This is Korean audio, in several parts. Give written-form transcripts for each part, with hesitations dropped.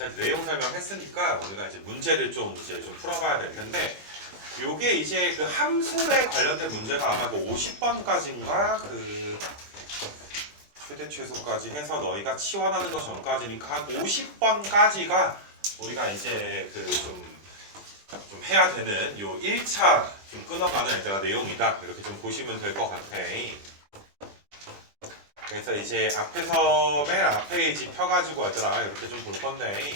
자, 내용 설명했으니까 우리가 이제 문제를 좀 풀어봐야 될 텐데, 요게 이제 그 함수에 관련된 문제가 아마 그 50번까지인가 그 최대 최소까지 해서 너희가 치환하는 거 전까지니까 한 50번까지가 우리가 이제 그 좀 해야 되는 요 1차 좀 끊어가는 얘들아 내용이다. 이렇게 좀 보시면 될 것 같아. 그래서 이제 앞에서 맨 앞에 이제 펴가지고 얘들아 이렇게 좀 볼 건데,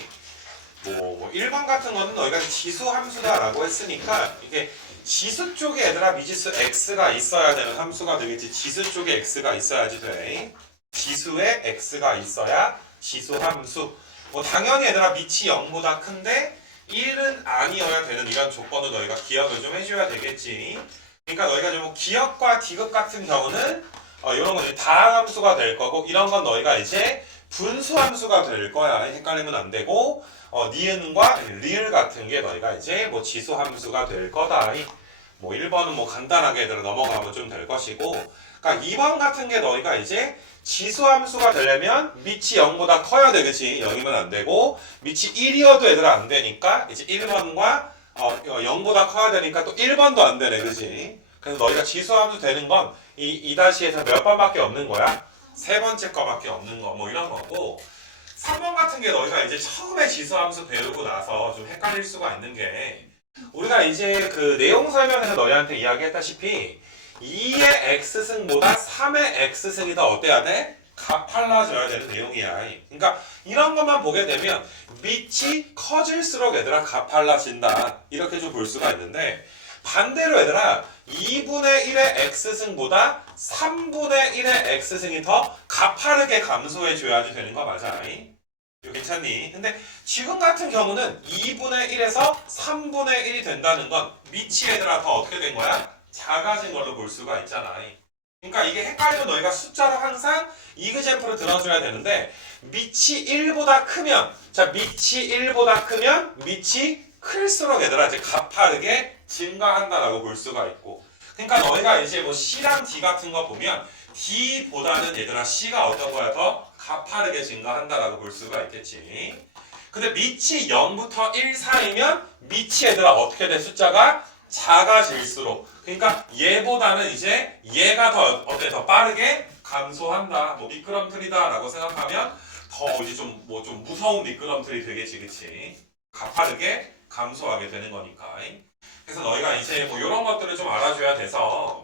뭐 1번 같은 거는 너희가 지수 함수다라고 했으니까 이게 지수 쪽에 얘들아 미지수 x가 있어야 되는 함수가 되겠지. 지수 쪽에 x가 있어야지 돼. 지수에 x가 있어야 지수 함수. 뭐 당연히 얘들아 밑이 0보다 큰데 1은 아니어야 되는 이런 조건을 너희가 기억을 좀 해줘야 되겠지. 그러니까 너희가 좀 기억과 디귿 같은 경우는 이런 건 이제 다함수가 될 거고, 이런 건 너희가 이제 분수함수가 될 거야. 헷갈리면 안 되고, 니은과 리을 같은 게 너희가 이제 뭐 지수함수가 될 거다. 뭐 1번은 뭐 간단하게 얘들아 넘어가면 좀 될 것이고, 그러니까 2번 같은 게 너희가 이제 지수함수가 되려면 밑이 0보다 커야 되겠지. 0이면 안 되고, 밑이 1이어도 얘들아 안 되니까 이제 1번과 0보다 커야 되니까 또 1번도 안 되네. 그지? 그래서 너희가 지수함수 되는 건 이 2-에서 몇 번밖에 없는 거야? 세 번째 거밖에 없는 거, 뭐 이런 거고. 3번 같은 게 너희가 이제 처음에 지수함수 배우고 나서 좀 헷갈릴 수가 있는 게, 우리가 이제 그 내용 설명에서 너희한테 이야기했다시피 2의 x승보다 3의 x승이 더 어때야 돼? 가팔라져야 되는 내용이야. 그러니까 이런 것만 보게 되면 밑이 커질수록 얘들아 가팔라진다. 이렇게 좀 볼 수가 있는데, 반대로 얘들아 2분의 1의 x승보다 3분의 1의 x승이 더 가파르게 감소해줘야지 되는 거 맞아? 이거 괜찮니? 근데 지금 같은 경우는 2분의 1에서 3분의 1이 된다는 건 밑이 얘들아 더 어떻게 된 거야? 작아진 걸로 볼 수가 있잖아. 그러니까 이게 헷갈리면 너희가 숫자로 항상 이그젠플을 들어줘야 되는데, 밑이 1보다 크면, 자 밑이 1보다 크면 밑이 클수록 얘들아 이제 가파르게 증가한다라고 볼 수가 있고, 그러니까 너희가 이제 뭐 C랑 D 같은 거 보면 D보다는 얘들아 C가 어떤 거야? 더 가파르게 증가한다라고 볼 수가 있겠지. 근데 밑이 0부터 1 사이면 밑이 얘들아 어떻게 돼? 숫자가 작아질수록, 그러니까 얘보다는 이제 얘가 더 어때? 더 빠르게 감소한다. 뭐 미끄럼틀이다라고 생각하면 더 이제 좀 무서운 미끄럼틀이 되겠지, 그치? 가파르게 감소하게 되는 거니까. 그래서 너희가 이제 뭐 이런 것들을 좀 알아줘야 돼서,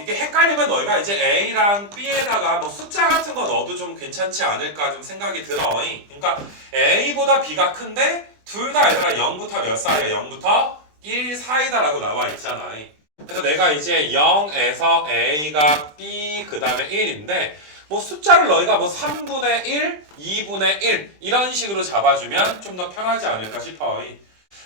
이게 헷갈리면 너희가 이제 A랑 B에다가 뭐 숫자 같은 거 넣어도 좀 괜찮지 않을까 좀 생각이 들어. 그러니까 A보다 B가 큰데 둘 다 얘들아 0부터 몇 사이야? 0부터 1 사이다라고 나와 있잖아. 그래서 내가 이제 0에서 A가 B 그 다음에 1인데, 뭐 숫자를 너희가 뭐 3분의 1, 2분의 1 이런 식으로 잡아주면 좀 더 편하지 않을까 싶어.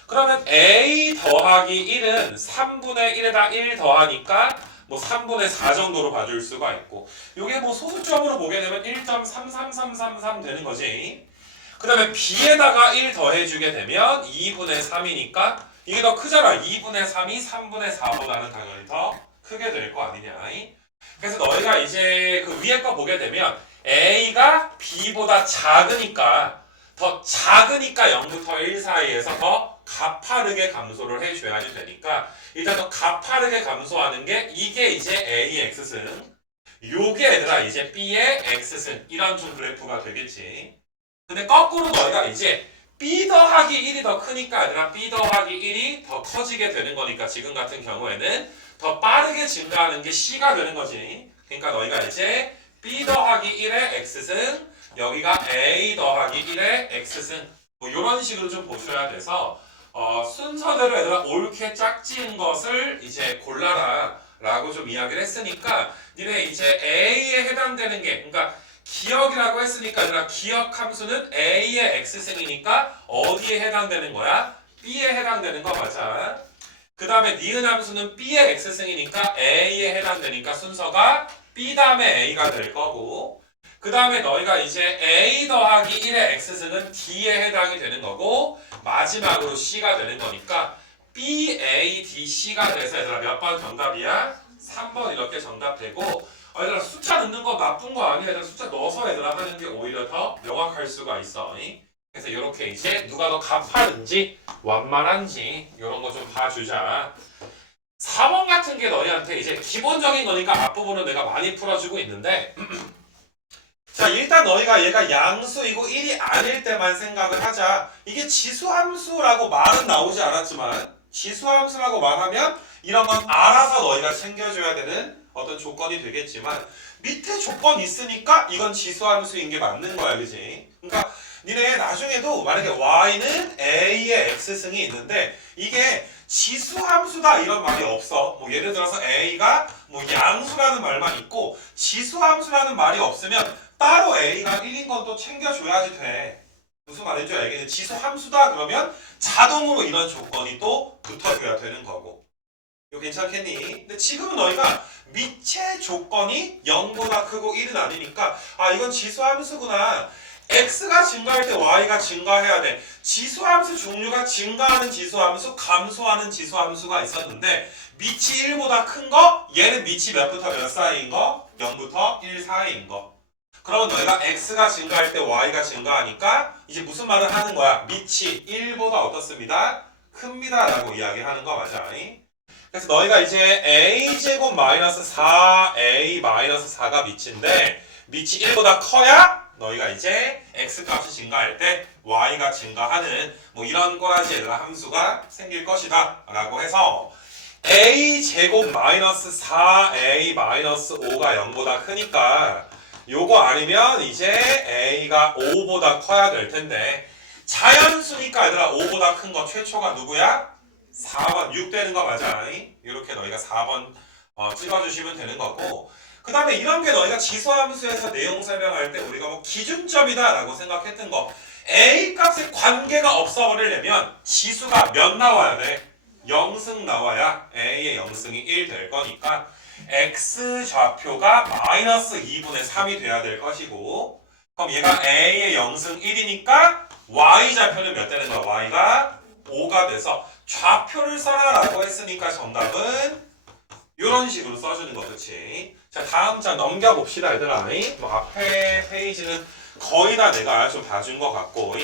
그러면 A 더하기 1은 3분의 1에다 1 더하니까 뭐 3분의 4 정도로 봐줄 수가 있고, 이게 뭐 소수점으로 보게 되면 1.33333 되는 거지. 그 다음에 B에다가 1 더해주게 되면 2분의 3이니까 이게 더 크잖아. 2분의 3이 3분의 4보다는 당연히 더 크게 될 거 아니냐. 그래서 너희가 이제 그 위에 거 보게 되면 A가 B보다 작으니까 0부터 1 사이에서 더 가파르게 감소를 해줘야지 되니까, 일단 더 가파르게 감소하는 게 이게 이제 A의 X승, 요게 얘들아 이제 B의 X승, 이런 좀 그래프가 되겠지. 근데 거꾸로 너희가 이제 B 더하기 1이 더 크니까 얘들아 B 더하기 1이 더 커지게 되는 거니까 지금 같은 경우에는 더 빠르게 증가하는 게 C가 되는 거지. 그러니까 너희가 이제 B 더하기 1의 X승, 여기가 A 더하기 1의 X승, 뭐 이런 식으로 좀 보셔야 돼서, 순서대로 얘들아 옳게 짝지은 것을 이제 골라라 라고 좀 이야기를 했으니까, 니네 이제 A에 해당되는 게, 그러니까 기억이라고 했으니까 얘들아 기억 함수는 A의 X승이니까 어디에 해당되는 거야? B에 해당되는 거 맞아. 그 다음에 니은 함수는 B의 X승이니까 A에 해당되니까 순서가 B 다음에 A가 될 거고, 그 다음에 너희가 이제 A 더하기 1의 X승은 D에 해당이 되는 거고, 마지막으로 C가 되는 거니까 B, A, D, C가 돼서 얘들아 몇 번 정답이야? 3번 이렇게 정답되고, 얘들아 숫자 넣는 거 나쁜 거 아니야. 얘들아 숫자 넣어서 얘들아 하는 게 오히려 더 명확할 수가 있어. 그래서 이렇게 이제 누가 더 가파른지 완만한지 이런 거 좀 봐주자. 4번 같은 게 너희한테 이제 기본적인 거니까 앞부분은 내가 많이 풀어주고 있는데 자 일단 너희가 얘가 양수이고 1이 아닐 때만 생각을 하자. 이게 지수함수라고 말은 나오지 않았지만 지수함수라고 말하면 이런 건 알아서 너희가 챙겨줘야 되는 어떤 조건이 되겠지만 밑에 조건 있으니까 이건 지수함수인 게 맞는 거야, 그지? 그러니까 니네 나중에도 만약에 y는 a의 x승이 있는데 이게 지수함수다 이런 말이 없어. 뭐 예를 들어서 a가 뭐 양수라는 말만 있고 지수함수라는 말이 없으면 따로 a가 1인 건 또 챙겨줘야지 돼. 무슨 말인지 알겠니? 지수함수다 그러면 자동으로 이런 조건이 또 붙어줘야 되는 거고. 이거 괜찮겠니? 근데 지금은 너희가 밑의 조건이 0보다 크고 1은 아니니까 아 이건 지수함수구나. x가 증가할 때 y가 증가해야 돼. 지수함수 종류가 증가하는 지수함수, 감소하는 지수함수가 있었는데 밑이 1보다 큰 거, 얘는 밑이 몇부터 몇 사이인 거? 0부터 1 사이인 거. 그러면 너희가 x가 증가할 때 y가 증가하니까 이제 무슨 말을 하는 거야? 밑이 1보다 어떻습니다? 큽니다 라고 이야기하는 거 맞아? 그래서 너희가 이제 a제곱 마이너스 4a 마이너스 4가 밑인데 밑이 1보다 커야 너희가 이제 x값이 증가할 때 y가 증가하는 뭐 이런 꼬라지 얘들아 함수가 생길 것이다 라고 해서 a제곱 마이너스 4a 마이너스 5가 0보다 크니까 요거 아니면 이제 a가 5보다 커야 될 텐데 자연수니까 얘들아 5보다 큰 거 최초가 누구야? 4번 6 되는 거 맞아? 이렇게 너희가 4번 찍어주시면 되는 거고 그 다음에 이런 게 너희가 지수함수에서 내용 설명할 때 우리가 뭐 기준점이다 라고 생각했던 거 a 값에 관계가 없어버리려면 지수가 몇 나와야 돼? 0승 나와야 a의 0승이 1 될 거니까 x 좌표가 마이너스 2분의 3이 돼야 될 것이고 그럼 얘가 a의 0승 1이니까 y 좌표는 몇 되는 거야? y가 5가 돼서 좌표를 써라 라고 했으니까 정답은 이런 식으로 써주는 거 그치? 자 다음 장 넘겨봅시다 얘들아. 뭐 앞에 페이지는 거의 다 내가 좀 봐준 것 같고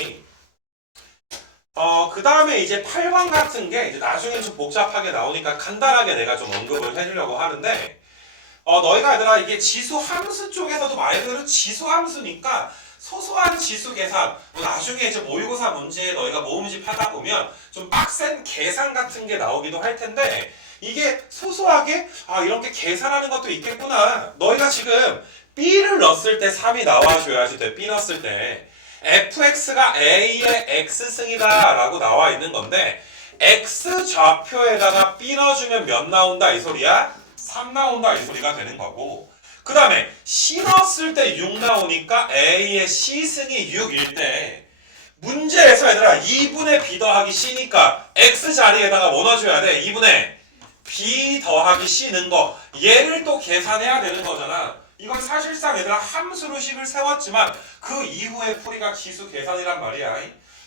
그 다음에 이제 8번 같은 게 이제 나중에 좀 복잡하게 나오니까 간단하게 내가 좀 언급을 해주려고 하는데 너희가 얘들아 이게 지수 함수 쪽에서도 말 그대로 지수 함수니까 소소한 지수 계산 뭐 나중에 이제 모의고사 문제에 너희가 모음집 하다 보면 좀 빡센 계산 같은 게 나오기도 할 텐데 이게 소소하게 이렇게 계산하는 것도 있겠구나. 너희가 지금 b를 넣었을 때 3이 나와줘야지 돼. b 넣었을 때 fx가 a의 x승이다 라고 나와 있는 건데 x 좌표에다가 b 넣어주면 몇 나온다 이 소리야? 3 나온다 이 소리가 되는 거고 그 다음에 c 넣었을 때 6 나오니까 a의 c승이 6일 때 문제에서 얘들아 2분의 b 더하기 c니까 x 자리에다가 뭐 넣어줘야 돼? 2분의 b 더하기 c 는 거 얘를 또 계산해야 되는 거잖아. 이건 사실상 얘들아 함수로 식을 세웠지만 그 이후에 풀이가 지수 계산이란 말이야.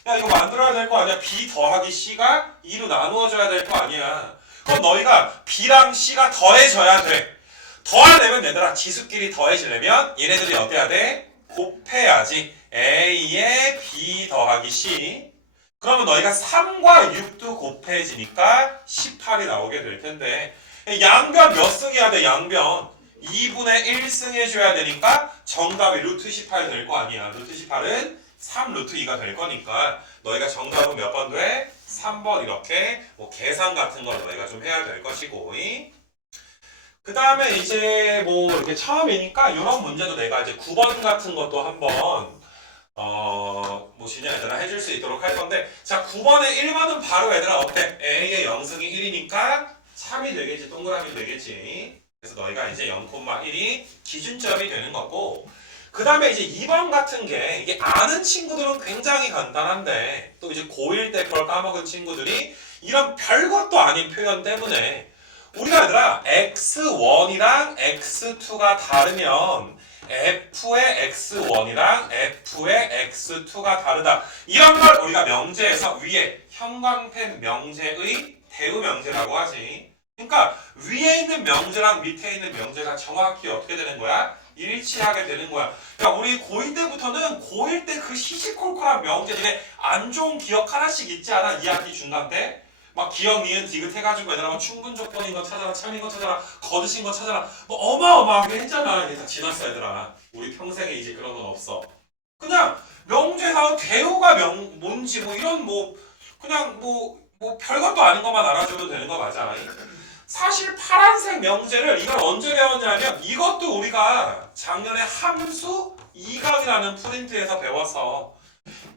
야 이거 만들어야 될 거 아니야. b 더하기 c가 2로 나누어져야 될 거 아니야. 그럼 너희가 b랑 c가 더해져야 돼. 더하려면 얘들아 지수끼리 더해지려면 얘네들이 어때야 돼? 곱해야지. a의 b 더하기 c 그러면 너희가 3과 6도 곱해지니까 18이 나오게 될 텐데 양변 몇 승 해야 돼? 양변 2분의 1승 해줘야 되니까 정답이 루트 18 될 거 아니야. 루트 18은 3 루트 2가 될 거니까 너희가 정답은 몇 번 돼? 3번 이렇게 뭐 계산 같은 걸 너희가 좀 해야 될 것이고 그 다음에 이제 뭐 이렇게 처음이니까 이런 문제도 내가 이제 9번 같은 것도 한번 뭐 진행 얘들아 해줄 수 있도록 할 건데 자 9번에 1번은 바로 얘들아 어때? a의 0승이 1이니까 3이 되겠지. 동그라미 되겠지. 그래서 너희가 이제 0,1이 기준점이 되는 거고 그 다음에 이제 2번 같은 게 이게 아는 친구들은 굉장히 간단한데 또 이제 고1 때 그걸 까먹은 친구들이 이런 별것도 아닌 표현 때문에 우리가 얘들아 x1이랑 x2가 다르면 f의 x1이랑 f의 x2가 다르다. 이런 걸 우리가 명제에서 위에 형광펜 명제의 대우 명제라고 하지. 그러니까 위에 있는 명제랑 밑에 있는 명제가 정확히 어떻게 되는 거야? 일치하게 되는 거야. 그러니까 우리 고2 때부터는 고1 때 그 시시콜콜한 명제들의 안 좋은 기억 하나씩 있지 않아? 2학기 중간 때? 막 기억, 니은, 디귿 해가지고 얘들아 막 충분 조건인 거 찾아라, 참인 거 찾아라, 거짓인 거 찾아라 뭐 어마어마하게 했잖아. 이게 다 지났어 얘들아. 우리 평생에 이제 그런 건 없어. 그냥 명제상 대우가 뭔지 뭐 이런 뭐 그냥 뭐 별것도 아닌 것만 알아주면 되는 거 맞아. 사실 파란색 명제를 이걸 언제 배웠냐면 이것도 우리가 작년에 함수 이강이라는 프린트에서 배워서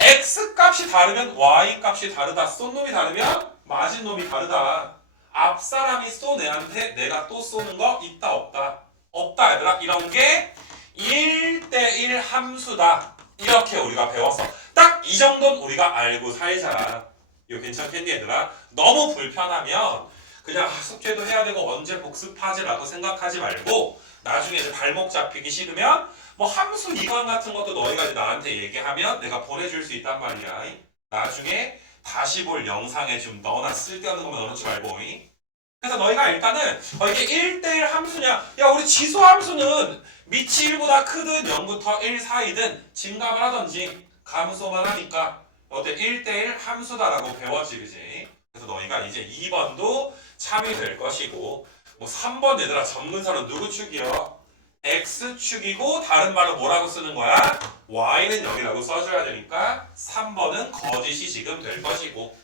x 값이 다르면 y 값이 다르다. 쏜 놈이 다르면 맞은 놈이 다르다. 앞 사람이 쏜 애한테 내가 또 쏘는 거 있다 없다? 없다 얘들아. 이런 게 1대1 함수다. 이렇게 우리가 배웠어. 딱 이 정도는 우리가 알고 살자. 이거 괜찮겠니 얘들아? 너무 불편하면 그냥 숙제도 해야 되고 언제 복습하지라고 생각하지 말고 나중에 이제 발목 잡히기 싫으면 뭐 함수 이강 같은 것도 너희가 이제 나한테 얘기하면 내가 보내줄 수 있단 말이야. 나중에 다시 볼 영상에 좀 너나 쓸데없는 것만 넣어놓지 말고. 그래서 너희가 일단은 이게 1대1 함수냐? 야 우리 지수 함수는 밑이 1보다 크든 0부터 1 사이든 증감을 하던지 감소만 하니까 어때? 1대1 함수다라고 배워지 그지? 그래서 너희가 이제 2번도 참이 될 것이고 뭐 3번 얘들아 전문사는 누구 축이요? X축이고 다른 말로 뭐라고 쓰는 거야? Y는 0이라고 써줘야 되니까 3번은 거짓이 지금 될 것이고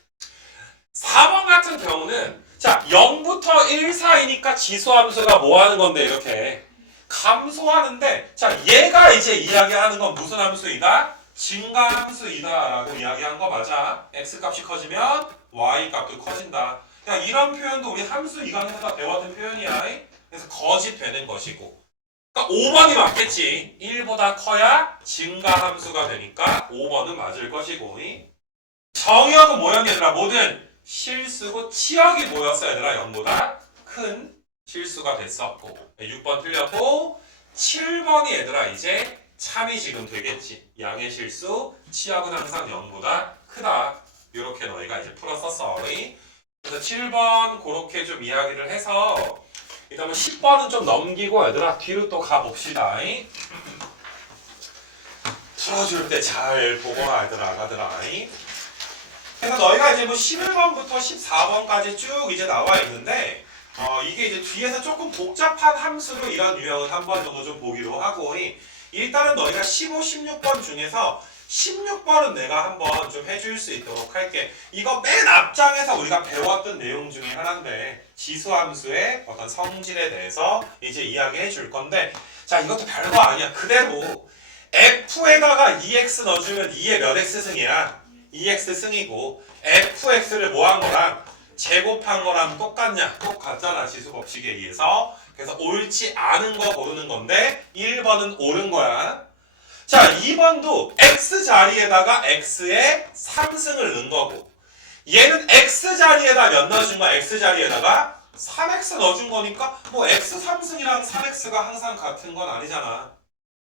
4번 같은 경우는 자 0부터 1 사이니까 지수함수가 뭐 하는 건데 이렇게 감소하는데 자 얘가 이제 이야기하는 건 무슨 함수이다? 증가함수이다 라고 이야기한 거 맞아. X값이 커지면 Y값도 커진다. 야, 이런 표현도 우리 함수 이강에서 배웠던 표현이야. 그래서 거짓 되는 것이고 그러니까 5번이 맞겠지. 1보다 커야 증가함수가 되니까 5번은 맞을 것이고 정의역은 뭐였니 얘들아? 모든 실수고 치역이 뭐였어 얘들아? 0보다 큰 실수가 됐었고 6번 틀렸고 7번이 얘들아 이제 참이 지금 되겠지. 양의 실수 치역은 항상 0보다 크다. 이렇게 너희가 이제 풀었었어. 그래서 7번 그렇게 좀 이야기를 해서 일단 10번은 좀 넘기고 얘들아 뒤로 또 가봅시다. 풀어줄 때 잘 보거라 얘들아 아가들아. 그래서 너희가 이제 뭐 11번부터 14번까지 쭉 이제 나와 있는데 이게 이제 뒤에서 조금 복잡한 함수로 이런 유형을 한 번 정도 좀 보기로 하고 일단은 너희가 15, 16번 중에서 16번은 내가 한번 좀 해줄 수 있도록 할게. 이거 맨 앞장에서 우리가 배웠던 내용 중에 하나인데 지수함수의 어떤 성질에 대해서 이제 이야기해 줄 건데 자 이것도 별거 아니야. 그대로 f에다가 2x 넣어주면 2의 몇 x 승이야? 2x 승이고 fx를 뭐 한 거랑 제곱한 거랑 똑같냐? 똑같잖아 지수 법칙에 의해서. 그래서 옳지 않은 거 고르는 건데 1번은 옳은 거야. 자 2번도 x 자리에다가 x의 3승을 넣은 거고 얘는 x 자리에다 몇 넣어준 거야? x 자리에다가 3x 넣어준 거니까 뭐 x 3승이랑 3x가 항상 같은 건 아니잖아.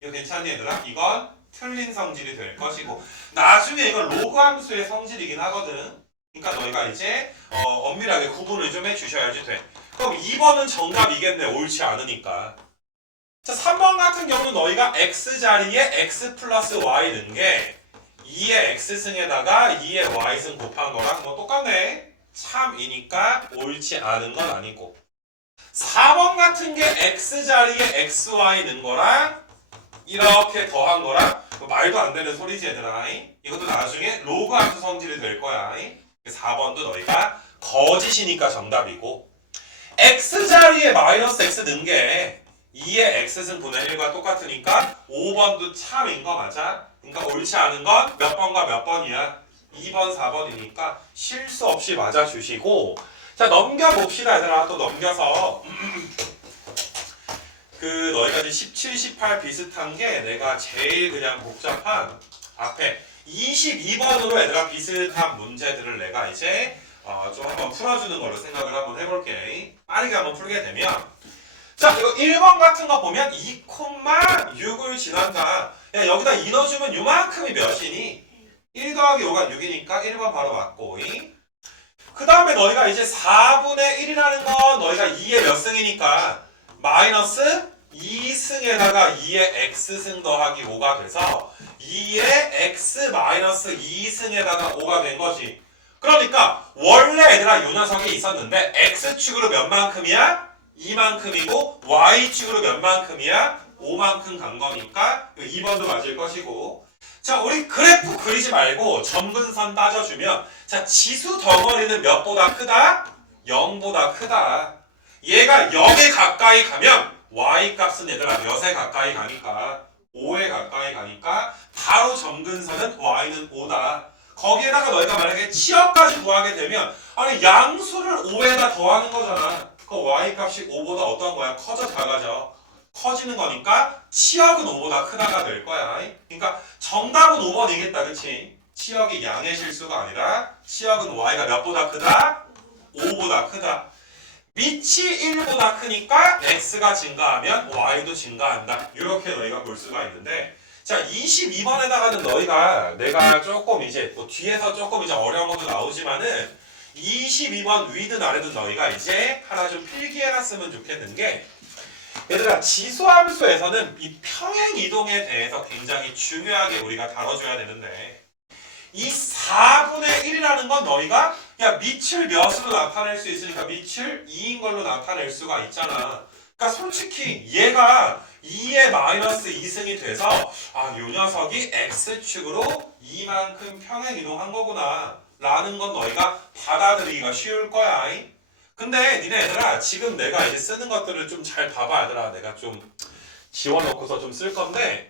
이거 괜찮니 얘들아? 이건 틀린 성질이 될 것이고 나중에 이건 로그 함수의 성질이긴 하거든. 그러니까 너희가 이제 엄밀하게 구분을 좀 해주셔야지 돼. 그럼 2번은 정답이겠네. 옳지 않으니까. 자 3번 같은 경우는 너희가 x자리에 x 플러스 y 넣은 게 2의 x승에다가 2의 y승 곱한 거랑 뭐 똑같네. 참이니까 옳지 않은 건 아니고 4번 같은 게 x자리에 xy 넣은 거랑 이렇게 더한 거랑 뭐 말도 안 되는 소리지 얘들아. 이것도 나중에 로그 함수 성질이 될 거야. 4번도 너희가 거짓이니까 정답이고 x자리에 마이너스 x 넣은 게 2의 x승 분의 1과 똑같으니까 5번도 참인 거 맞아? 그러니까 옳지 않은 건 몇 번과 몇 번이야? 2번, 4번이니까 실수 없이 맞아주시고 자 넘겨봅시다 얘들아. 또 넘겨서 그 너희가 이제 17, 18 비슷한 게 내가 제일 그냥 복잡한 앞에 22번으로 얘들아 비슷한 문제들을 내가 이제 좀 한번 풀어주는 걸로 생각을 한번 해볼게. 빠르게 한번 풀게 되면 자 이거 1번 같은 거 보면 2,6을 지난다. 야 여기다 2 넣어주면 요만큼이 몇이니? 1 더하기 5가 6이니까 1번 바로 맞고 그 다음에 너희가 이제 4분의 1이라는 건 너희가 2의 몇 승이니까 마이너스 2승에다가 2의 x승 더하기 5가 돼서 2의 x 마이너스 2승에다가 5가 된 거지. 그러니까 원래 얘들아 요 녀석이 있었는데 x축으로 몇 만큼이야? 2만큼이고 y축으로 몇 만큼이야? 5만큼 간 거니까 2번도 맞을 것이고. 자, 우리 그래프 그리지 말고 점근선 따져주면 자, 지수 덩어리는 몇보다 크다? 0보다 크다. 얘가 0에 가까이 가면 y값은 얘들아 몇에 가까이 가니까 5에 가까이 가니까 바로 점근선은 y는 5다. 거기에다가 너희가 만약에 치역까지 구하게 되면 아니 양수를 5에다 더하는 거잖아. 그 y값이 5보다 어떤 거야? 커져 작아져? 커지는 거니까 치역은 5보다 크다가 될 거야. 그러니까 정답은 5번이겠다. 그치? 치역이 양의 실수가 아니라 치역은 y가 몇보다 크다? 5보다 크다. 밑이 1보다 크니까 x가 증가하면 y도 증가한다. 이렇게 너희가 볼 수가 있는데 자 22번에다가는 너희가 내가 조금 이제 뭐 뒤에서 조금 이제 어려운 것도 나오지만은 22번 위든 아래든 너희가 이제 하나 좀 필기해놨으면 좋겠는 게 얘들아 지수함수에서는 이 평행 이동에 대해서 굉장히 중요하게 우리가 다뤄줘야 되는데 이 4분의 1이라는 건 너희가 야 밑을 몇으로 나타낼 수 있으니까 밑을 2인 걸로 나타낼 수가 있잖아. 그러니까 솔직히 얘가 2의 마이너스 2승이 돼서 아, 요 녀석이 x축으로 이만큼 평행 이동한 거구나 라는 건 너희가 받아들이기가 쉬울 거야. 근데 니네 얘들아 지금 내가 이제 쓰는 것들을 좀 잘 봐봐. 얘들아 내가 좀 지워놓고서 좀 쓸 건데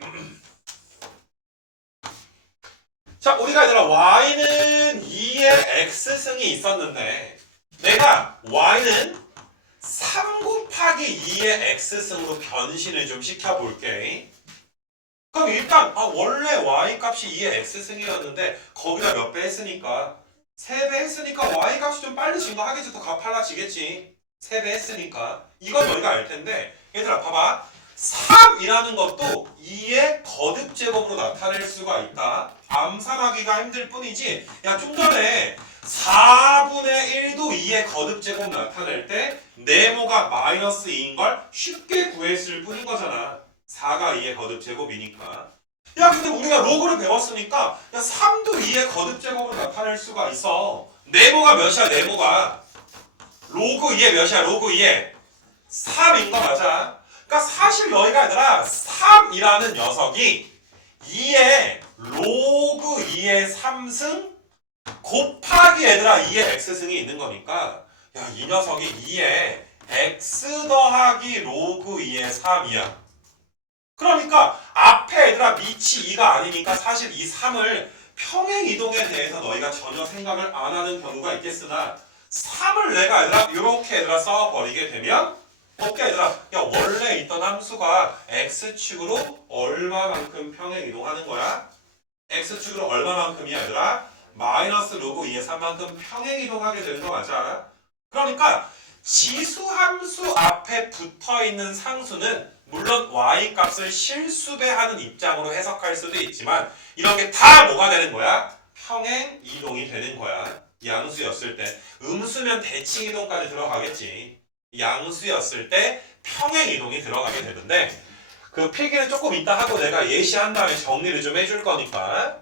자 우리가 얘들아 y는 2의 x승이 있었는데 내가 y는 3 곱하기 2의 x승으로 변신을 좀 시켜볼게. 그럼 일단 원래 y값이 2의 x승이었는데 거기다 몇 배 했으니까 3배 했으니까 y값이 좀 빨리 증가하겠지. 더 가팔라지겠지. 3배 했으니까 이건 너희가 알 텐데 얘들아 봐봐. 3이라는 것도 2의 거듭제곱으로 나타낼 수가 있다. 암산하기가 힘들 뿐이지 야 좀 전에 4분의 1도 2의 거듭제곱 나타낼 때 네모가 마이너스 2인 걸 쉽게 구했을 뿐인 거잖아. 4가 2의 거듭제곱이니까. 야 근데 우리가 로그를 배웠으니까 야 3도 2의 거듭제곱으로 나타낼 수가 있어. 네모가 몇이야 네모가? 로그 2의 몇이야 로그 2의? 3인 거 맞아. 그러니까 사실 너희가 얘들아 3이라는 녀석이 2의 로그 2의 3승 곱하기 얘들아 2의 x승이 있는 거니까 야 이 녀석이 2의 x 더하기 로그 2의 3이야. 그러니까 앞에 얘들아 밑이 2가 아니니까 사실 이 3을 평행 이동에 대해서 너희가 전혀 생각을 안 하는 경우가 있겠으나 3을 내가 얘들아 이렇게 얘들아 써버리게 되면 어떻게 얘들아 야 원래 있던 함수가 x축으로 얼마만큼 평행 이동하는 거야? x축으로 얼마만큼이야 얘들아? 마이너스 로그 2의 3만큼 평행 이동하게 되는 거 맞아? 그러니까 지수함수 앞에 붙어있는 상수는 물론 y값을 실수배하는 입장으로 해석할 수도 있지만 이런 게 다 뭐가 되는 거야? 평행 이동이 되는 거야. 양수였을 때. 음수면 대칭 이동까지 들어가겠지. 양수였을 때 평행 이동이 들어가게 되는데 그 필기는 조금 이따 하고 내가 예시한 다음에 정리를 좀 해줄 거니까.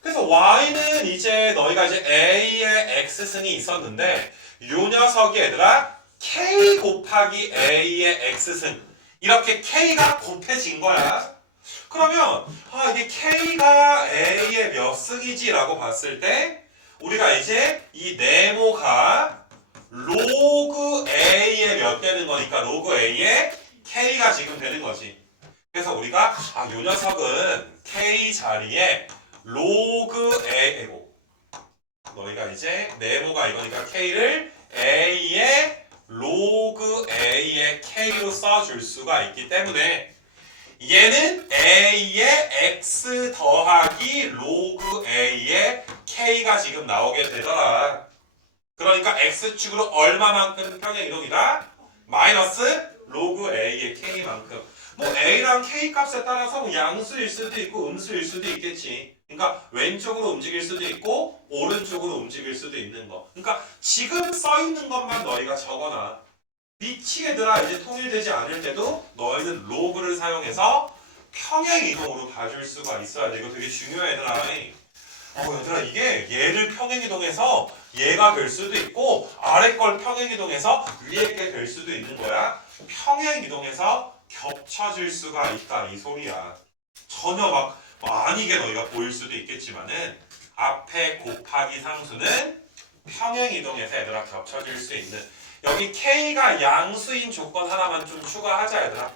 그래서 y는 이제 너희가 이제 a의 x승이 있었는데 요 녀석이 얘들아 k 곱하기 a의 x승 이렇게 k가 곱해진 거야. 그러면 이게 k가 a의 몇 승이지 라고 봤을 때 우리가 이제 이 네모가 로그 a의 몇 되는 거니까 로그 a의 k가 지금 되는 거지. 그래서 우리가 요 녀석은 k 자리에 로그 a고 너희가 이제 네모가 이거니까 k를 a의 로그 a의 k로 써줄 수가 있기 때문에 얘는 a의 x 더하기 로그 a의 k가 지금 나오게 되더라. 그러니까 x축으로 얼마만큼 평행 이동이다? 마이너스 로그 a의 k만큼. 뭐 a랑 k 값에 따라서 뭐 양수일 수도 있고 음수일 수도 있겠지. 그러니까 왼쪽으로 움직일 수도 있고 오른쪽으로 움직일 수도 있는 거. 그러니까 지금 써 있는 것만 너희가 적어놔. 밑이 얘들아 이제 통일되지 않을 때도 너희는 로그를 사용해서 평행 이동으로 봐줄 수가 있어야 돼. 이거 되게 중요해 얘들아. 얘들아 이게 얘를 평행 이동해서 얘가 될 수도 있고 아래 걸 평행 이동해서 위에 게 될 수도 있는 거야. 평행 이동해서 겹쳐질 수가 있다 이 소리야. 전혀 막 아니게 너희가 보일 수도 있겠지만은 앞에 곱하기 상수는 평행 이동해서 얘들아 겹쳐질 수 있는, 여기 K가 양수인 조건 하나만 좀 추가하자 얘들아.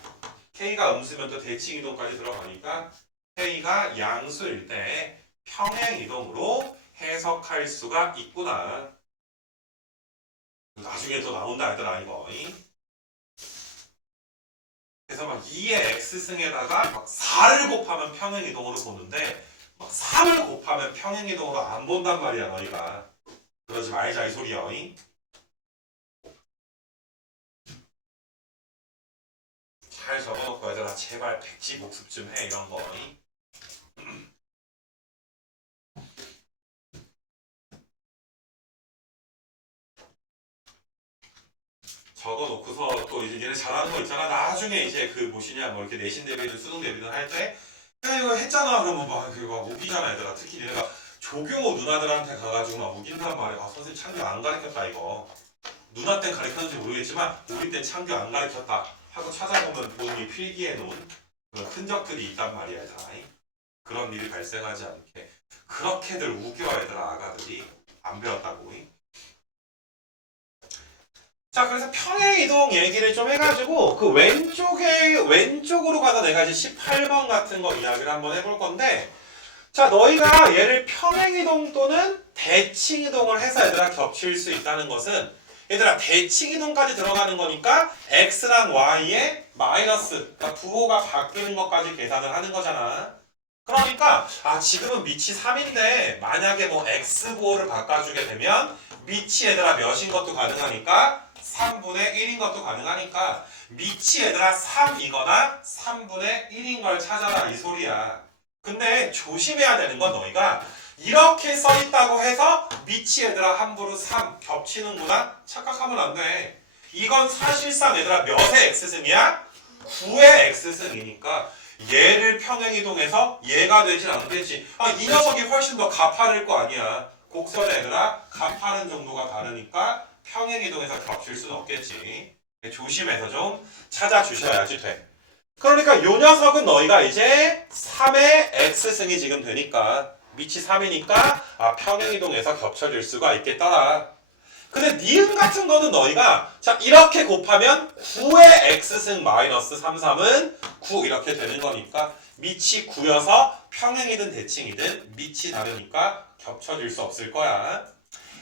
K가 음수면 또 대칭 이동까지 들어가니까 K가 양수일 때 평행 이동으로 해석할 수가 있구나. 나중에 또 나온다 얘들아 이거. 그래서 막 2의 x승에다가 막 4를 곱하면 평행 이동으로 보는데 막 3을 곱하면 평행 이동으로 안 본단 말이야 너희가. 그러지 말자 이 소리야. 잘 적어놓고 얘들아 제발 백지 복습 좀 해 이런 거. 적어놓고서 또 이제 얘네 잘하는 거 있잖아. 나중에 이제 그 뭐시냐 뭐 이렇게 내신 대비든 수능 대비든 할 때 야 이거 했잖아 그러면 막 그거 막 우기잖아 얘들아. 특히 얘네가 조교 누나들한테 가가지고 막 우긴단 말이야. 아 선생님 창규 안 가르쳤다 이거. 누나 땐 가르쳤는지 모르겠지만 우리 땐 창규 안 가르쳤다 하고 찾아보면 본인이 필기해 놓은 그런 흔적들이 있단 말이야 얘들아. 그런 일이 발생하지 않게 그렇게들 우겨 얘들아 아가들이 안 배웠다고. 자 그래서 평행이동 얘기를 좀 해가지고 그 왼쪽으로 가서 내가 이제 18번 같은 거 이야기를 한번 해볼 건데, 자 너희가 얘를 평행이동 또는 대칭이동을 해서 얘들아 겹칠 수 있다는 것은 얘들아 대칭이동까지 들어가는 거니까 x랑 y의 마이너스, 그러니까 부호가 바뀌는 것까지 계산을 하는 거잖아. 그러니까 지금은 밑이 3인데 만약에 뭐 x 부호를 바꿔주게 되면 밑이 얘들아 몇인 것도 가능하니까 3분의 1인 것도 가능하니까 밑이 얘들아 3이거나 3분의 1인 걸 찾아라 이 소리야. 근데 조심해야 되는 건 너희가 이렇게 써있다고 해서 밑이 얘들아 함부로 3 겹치는구나 착각하면 안 돼. 이건 사실상 얘들아 몇의 x승이야? 9의 x승이니까 얘를 평행이동해서 얘가 되진 않겠지. 이 녀석이 훨씬 더 가파를 거 아니야. 곡선의 얘들아 가파른 정도가 다르니까 평행이동해서 겹칠 수는 없겠지. 조심해서 좀 찾아주셔야지 돼. 그러니까 요 녀석은 너희가 이제 3의 x승이 지금 되니까 밑이 3이니까 평행이동해서 겹쳐질 수가 있겠더라. 근데 니은 같은 거는 너희가 자 이렇게 곱하면 9의 x승 마이너스 3, 3은 9 이렇게 되는 거니까 밑이 9여서 평행이든 대칭이든 밑이 다르니까 겹쳐질 수 없을 거야.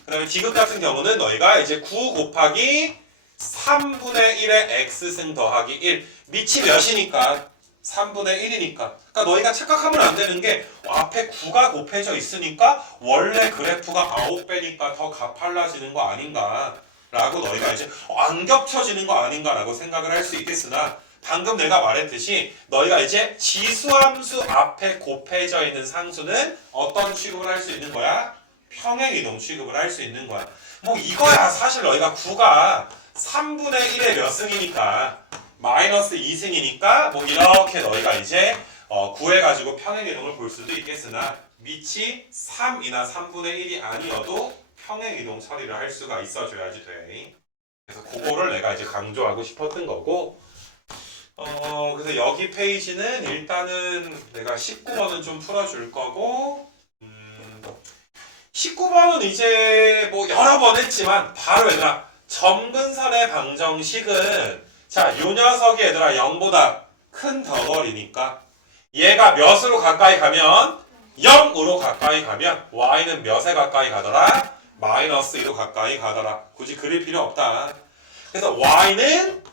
그 다음에 디귿 같은 경우는 너희가 이제 9 곱하기 3분의 1의 x승 더하기 1 밑이 몇이니까 3분의 1이니까 그러니까 너희가 착각하면 안 되는 게 앞에 9가 곱해져 있으니까 원래 그래프가 9배니까 더 가팔라지는 거 아닌가 라고 너희가 이제 안 겹쳐지는 거 아닌가 라고 생각을 할 수 있겠으나 방금 내가 말했듯이 너희가 이제 지수함수 앞에 곱해져 있는 상수는 어떤 취급을 할 수 있는 거야? 평행이동 취급을 할 수 있는 거야. 뭐 이거야 사실 너희가 9가 3분의 1의 몇 승이니까 마이너스 2승이니까 뭐 이렇게 너희가 이제 구해가지고 평행이동을 볼 수도 있겠으나 밑이 3이나 3분의 1이 아니어도 평행이동 처리를 할 수가 있어줘야지 돼. 그래서 그거를 내가 이제 강조하고 싶었던 거고 그래서 여기 페이지는 일단은 내가 19번은 좀 풀어줄 거고 19번은 이제 뭐 여러 번 했지만 바로 얘들아 점근선의 방정식은 자, 요 녀석이 얘들아 0보다 큰 덩어리니까 얘가 몇으로 가까이 가면 0으로 가까이 가면 y는 몇에 가까이 가더라? 마이너스 2로 가까이 가더라. 굳이 그릴 필요 없다. 그래서 y는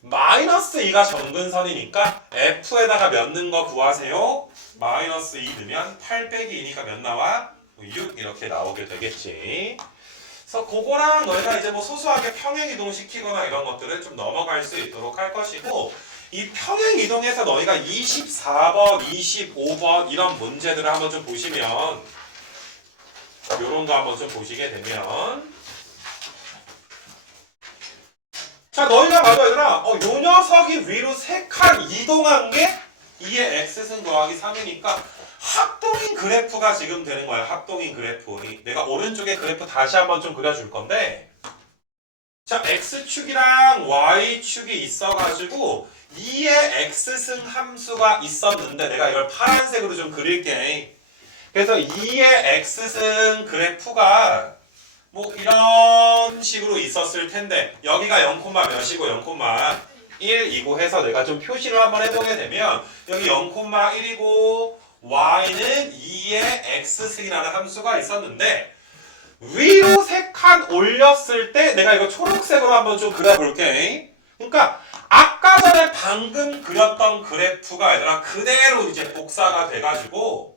마이너스 2가 점근선이니까 f에다가 몇 넣은 거 구하세요? 마이너스 2 넣으면 8 빼기 2니까 몇 나와? 6 이렇게 나오게 되겠지. 그래서 그거랑 너희가 이제 뭐 소소하게 평행이동 시키거나 이런 것들을 좀 넘어갈 수 있도록 할 것이고 이 평행이동에서 너희가 24번, 25번 이런 문제들을 한번 좀 보시면 요런 거 한번 좀 보시게 되면 자, 너희가 봐도 얘들아, 요 녀석이 위로 3칸 이동한 게 2의 x승 더하기 3이니까 합동인 그래프가 지금 되는 거야. 합동인 그래프. 내가 오른쪽에 그래프 다시 한번 좀 그려줄 건데, 자, x축이랑 y축이 있어가지고 2의 x승 함수가 있었는데 내가 이걸 파란색으로 좀 그릴게. 그래서 2의 x승 그래프가 뭐 이런 식으로 있었을 텐데 여기가 0, 몇이고 0,1이고 해서 내가 좀 표시를 한번 해보게 되면 여기 0,1이고 y는 2의 x승이라는 함수가 있었는데 위로 3칸 올렸을 때 내가 이거 초록색으로 한번 좀 그려볼게. 그러니까 아까 전에 방금 그렸던 그래프가 얘들아 그대로 이제 복사가 돼가지고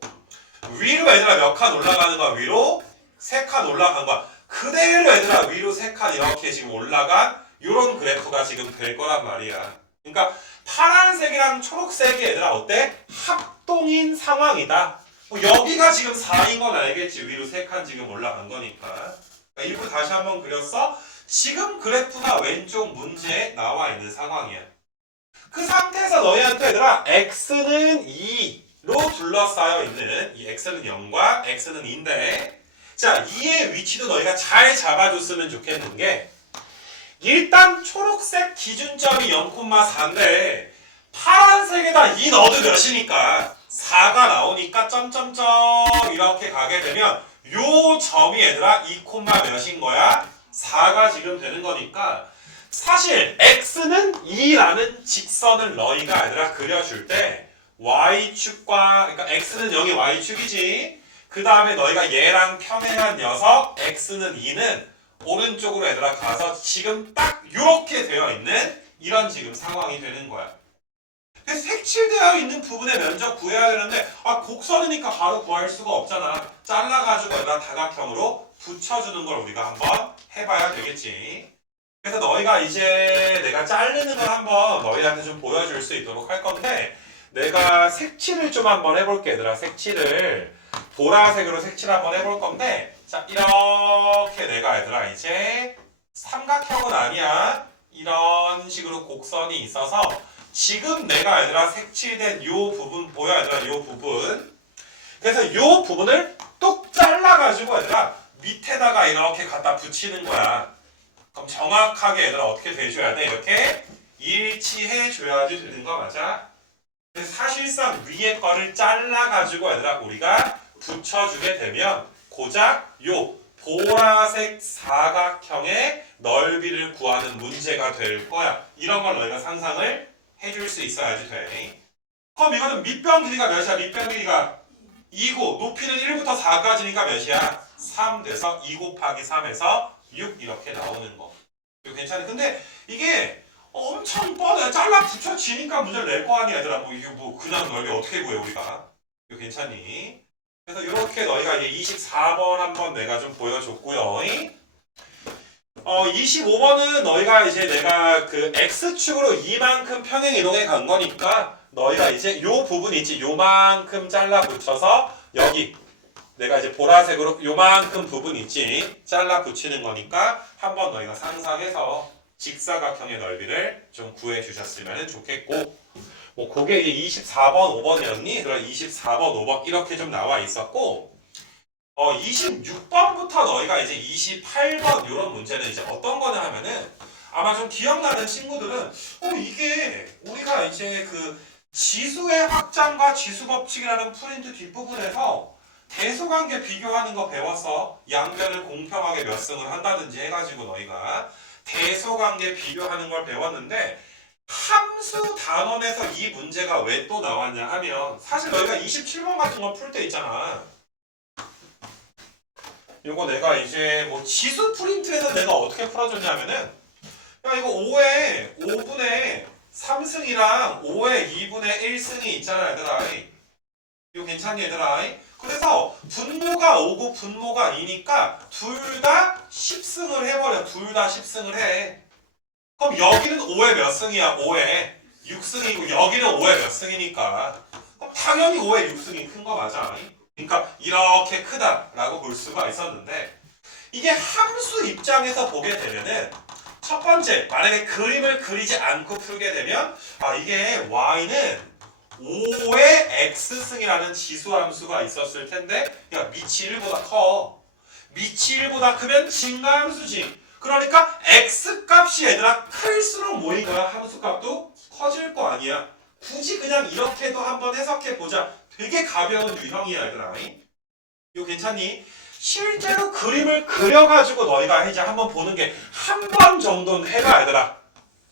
위로 얘들아 몇 칸 올라가는 거야? 위로 3칸 올라간 거야. 그대로 얘들아 위로 3칸 이렇게 지금 올라간 요런 그래프가 지금 될 거란 말이야. 그러니까 파란색이랑 초록색이 얘들아 어때? 합동인 상황이다. 여기가 지금 4인 건 알겠지. 위로 3칸 지금 올라간 거니까. 일부 다시 한번 그렸어. 지금 그래프가 왼쪽 문제에 나와 있는 상황이야. 그 상태에서 너희한테 얘들아 x는 2로 둘러싸여 있는 이 x는 0과 x는 2인데 자 2의 위치도 너희가 잘 잡아줬으면 좋겠는 게 일단 초록색 기준점이 0,4인데 파란색에다 2 넣어도 몇이니까 4가 나오니까 점점점 이렇게 가게 되면 요 점이 얘들아 2, 몇인 거야? 4가 지금 되는 거니까 사실 x는 2라는 직선을 너희가 얘들아 그려줄 때 y축과 그러니까 x는 0이 y축이지 그 다음에 너희가 얘랑 평행한 녀석 x는 2는 오른쪽으로 얘들아 가서 지금 딱 이렇게 되어 있는 이런 지금 상황이 되는 거야. 그래서 색칠되어 있는 부분의 면적 구해야 되는데 곡선이니까 바로 구할 수가 없잖아. 잘라가지고 얘들아 다각형으로 붙여주는 걸 우리가 한번 해봐야 되겠지. 그래서 너희가 이제 내가 자르는 걸 한번 너희한테 좀 보여줄 수 있도록 할 건데 내가 색칠을 좀 한번 해볼게 얘들아. 색칠을 보라색으로 색칠 한번 해볼 건데 자 이렇게 내가 얘들아 이제 삼각형은 아니야. 이런 식으로 곡선이 있어서 지금 내가 얘들아 색칠된 요 부분 보여 얘들아 요 부분 그래서 요 부분을 뚝 잘라가지고 얘들아 밑에다가 이렇게 갖다 붙이는 거야. 그럼 정확하게 얘들아 어떻게 돼줘야 돼? 이렇게 일치해 줘야지 되는 거 맞아? 그래서 사실상 위에 거를 잘라가지고 얘들아 우리가 붙여주게 되면 고작 요 보라색 사각형의 넓이를 구하는 문제가 될 거야. 이런 걸 너희가 상상을 해줄 수 있어야지 돼. 그럼 이거는 밑변 길이가 몇이야? 밑변 길이가 2고 높이는 1부터 4까지니까 몇이야? 3 돼서 2 곱하기 3에서 6 이렇게 나오는 거. 이거 괜찮아. 근데 이게 엄청 뻔해. 잘라 붙여지니까 문제를 낼 거 아니야 얘들아. 뭐 이게 뭐 그냥 넓이 어떻게 구해 우리가. 이거 괜찮니? 그래서 이렇게 너희가 이제 24번 한번 내가 좀 보여줬고요. 25번은 너희가 이제 내가 그 X축으로 이만큼 평행 이동해 간 거니까 너희가 이제 요 부분 있지 요만큼 잘라 붙여서 여기 내가 이제 보라색으로 요만큼 부분 있지 잘라 붙이는 거니까 한번 너희가 상상해서 직사각형의 넓이를 좀 구해 주셨으면 좋겠고 뭐 그게 이제 24번 5번이었니? 그럼 24번 5번 이렇게 좀 나와 있었고 26번부터 너희가 이제 28번 이런 문제는 이제 어떤 거냐 하면은 아마 좀 기억나는 친구들은 이게 우리가 이제 그 지수의 확장과 지수 법칙이라는 프린트 뒷부분에서 대소관계 비교하는 거 배웠어. 양변을 공평하게 몇 승을 한다든지 해가지고 너희가 대소관계 비교하는 걸 배웠는데 함수 단원에서 이 문제가 왜 또 나왔냐 하면 사실 너희가 27번 같은 거 풀 때 있잖아. 요거 내가 이제 뭐 지수 프린트에서 내가 어떻게 풀어줬냐면은 야 이거 5에 5분의 3승이랑 5에 2분의 1승이 있잖아 얘들아. 이거 괜찮니 얘들아? 그래서 분모가 5고 분모가 2니까 둘 다 10승을 해버려. 둘 다 10승을 해. 그럼 여기는 5에 몇 승이야? 5에 6승이고 여기는 5에 몇 승이니까 그럼 당연히 5에 6승이 큰 거 맞아. 그러니까 이렇게 크다라고 볼 수가 있었는데 이게 함수 입장에서 보게 되면은 첫 번째, 만약에 그림을 그리지 않고 풀게 되면 이게 y는 5의 x승이라는 지수함수가 있었을 텐데 야 밑이 1보다 커. 밑이 1보다 크면 증가함수지. 그러니까 x값이 얘들아 클수록 뭐 이거야? 함수값도 커질 거 아니야. 굳이 그냥 이렇게도 한번 해석해보자. 되게 가벼운 유형이야 얘들아. 이거 괜찮니? 실제로 그림을 그려가지고 너희가 이제 한번 보는 게 한 번 정도는 해봐 얘들아.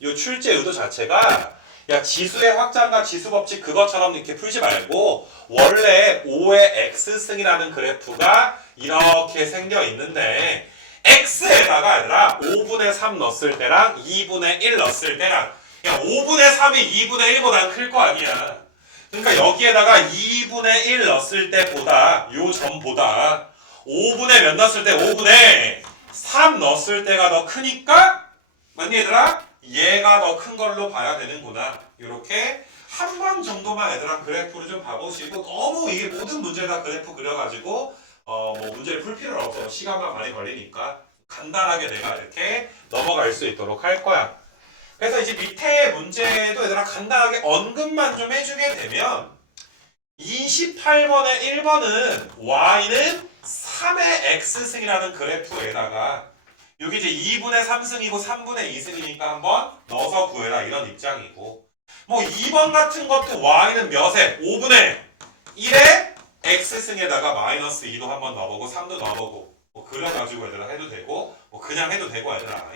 이 출제 의도 자체가 야 지수의 확장과 지수 법칙 그것처럼 이렇게 풀지 말고 원래 5의 x승이라는 그래프가 이렇게 생겨 있는데 x에다가 얘들아 5분의 3 넣었을 때랑 2분의 1 넣었을 때랑 야 5분의 3이 2분의 1보다 클 거 아니야. 그러니까 여기에다가 2분의 1 넣었을 때보다 요 점보다 5분의 몇 넣었을 때 5분의 3 넣었을 때가 더 크니까 맞니 얘들아? 얘가 더 큰 걸로 봐야 되는구나. 이렇게 한 번 정도만 얘들아 그래프를 좀 봐보시고 너무 이게 모든 문제를 다 그래프 그려가지고 뭐 문제를 풀 필요는 없어. 시간만 많이 걸리니까 간단하게 내가 이렇게 넘어갈 수 있도록 할 거야. 그래서 이제 밑에 문제도 얘들아 간단하게 언급만 좀 해주게 되면 28번의 1번은 y는 3의 x승이라는 그래프에다가 여기 이제 2분의 3승이고 3분의 2승이니까 한번 넣어서 구해라 이런 입장이고 뭐 2번 같은 것도 y는 몇에? 5분의 1에 x승에다가 마이너스 2도 한번 넣어보고 3도 넣어보고 뭐 그려가지고 얘들아 해도 되고 뭐 그냥 해도 되고 얘들아.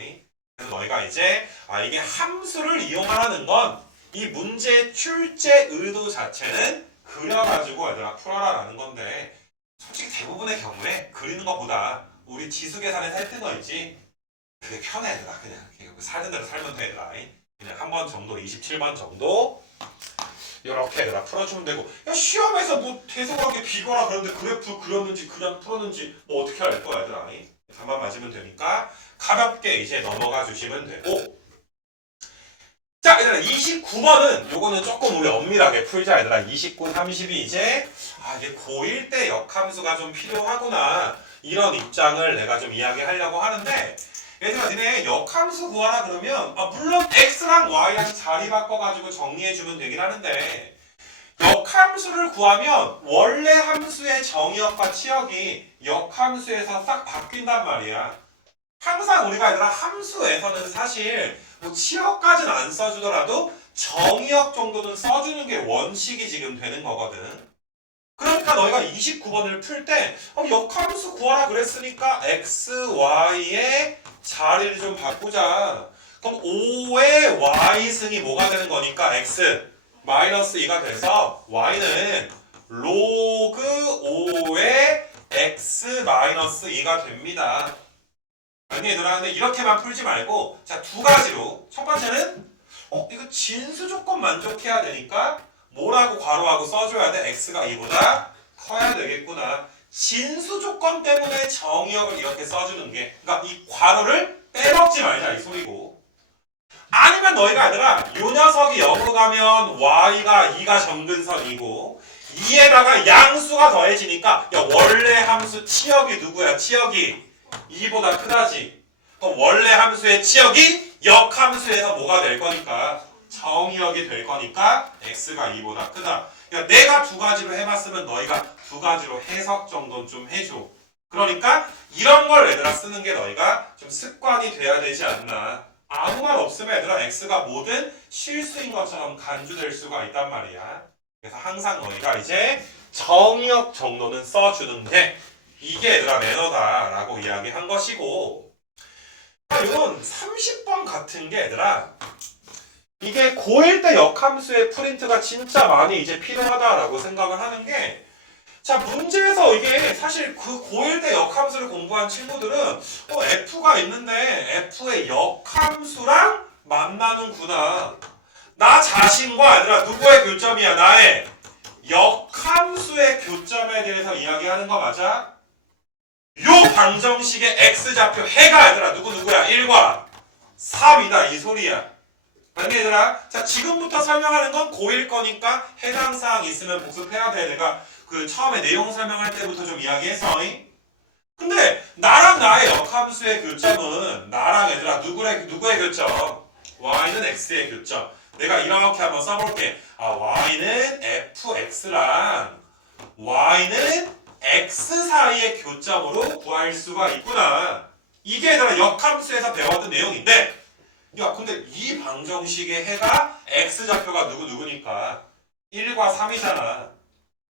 그래서 너희가 이제 이게 함수를 이용하는 건 이 문제 출제 의도 자체는 그려가지고 얘들아 풀어라라는 건데 솔직히 대부분의 경우에 그리는 것보다 우리 지수 계산에서 했던 거 있지 그게 편해 얘들아. 그냥 살던 대로 살면 돼 얘들아. 그냥 한 번 정도 27번 정도 이렇게 얘들아 풀어주면 되고 야 시험에서 뭐 대소하게 비거라 그러는데 그래프 그렸는지 그냥 풀었는지 뭐 어떻게 알 거야 얘들아. 답만 맞으면 되니까 가볍게 이제 넘어가 주시면 되고 자 얘들아 29번은 요거는 조금 우리 엄밀하게 풀자 얘들아. 29, 30이 이제 이게 고1 때 역함수가 좀 필요하구나 이런 입장을 내가 좀 이야기하려고 하는데 얘들아 니네 역함수 구하라 그러면 물론 x랑 y랑 자리 바꿔가지고 정리해주면 되긴 하는데 역함수를 구하면 원래 함수의 정의역과 치역이 역함수에서 싹 바뀐단 말이야. 항상 우리가 얘들아 함수에서는 사실 뭐 치역까지는 안 써주더라도 정의역 정도는 써주는 게 원칙이 지금 되는 거거든. 그러니까 너희가 29번을 풀 때 역함수 구하라 그랬으니까 x, y의 자리를 좀 바꾸자. 그럼 5의 y승이 뭐가 되는 거니까 x 마이너스 2가 돼서 y는 로그 5의 x 마이너스 2가 됩니다. 아니 얘들아 근데 이렇게만 풀지 말고 자 두 가지로 첫 번째는 이거 진수 조건 만족해야 되니까 뭐라고 괄호하고 써줘야 돼? x가 2보다 커야 되겠구나. 진수 조건 때문에 정의역을 이렇게 써주는 게 그러니까 이 괄호를 빼먹지 말자 이 소리고 아니면 너희가 얘들아 요 녀석이 역으로 가면 y가 2가 정근선이고 2에다가 양수가 더해지니까 야 원래 함수 치역이 누구야? 치역이 2보다 크다지. 그럼 원래 함수의 치역이 역함수에서 뭐가 될 거니까 정의역이 될 거니까 x가 2보다 크다. 야, 내가 두 가지로 해봤으면 너희가 두 가지로 해석 정도는 좀 해줘. 그러니까 이런 걸 얘들아 쓰는 게 너희가 좀 습관이 돼야 되지 않나. 아무 말 없으면 얘들아 x가 뭐든 실수인 것처럼 간주될 수가 있단 말이야. 그래서 항상 너희가 이제 정의역 정도는 써주는 게 이게 얘들아 매너다라고 이야기한 것이고 이건 30번 같은 게 얘들아 이게 고1 때 역함수의 프린트가 진짜 많이 이제 필요하다라고 생각을 하는 게 자 문제에서 이게 사실 그 고1 때 역함수를 공부한 친구들은 F가 있는데 F의 역함수랑 만나는구나. 나 자신과 얘들아 누구의 교점이야? 나의 역함수의 교점에 대해서 이야기하는 거 맞아? 요 방정식의 x좌표 해가 얘들아 누구야? 1과 3이다 이 소리야. 맞니 얘들아? 자 지금부터 설명하는 건 고1 거니까 해당 사항 있으면 복습해야 돼. 내가 그 처음에 내용 설명할 때부터 좀 이야기했어. 근데 나랑 나의 역함수의 교점은 나랑 얘들아 누구의 교점? y는 x의 교점. 내가 이렇게 한번 써볼게. y는 fx랑 y는 x 사이의 교점으로 구할 수가 있구나. 이게 얘들아 역함수에서 배웠던 내용인데, 야 근데 이 방정식의 해가 x좌표가 누구니까 1과 3이잖아.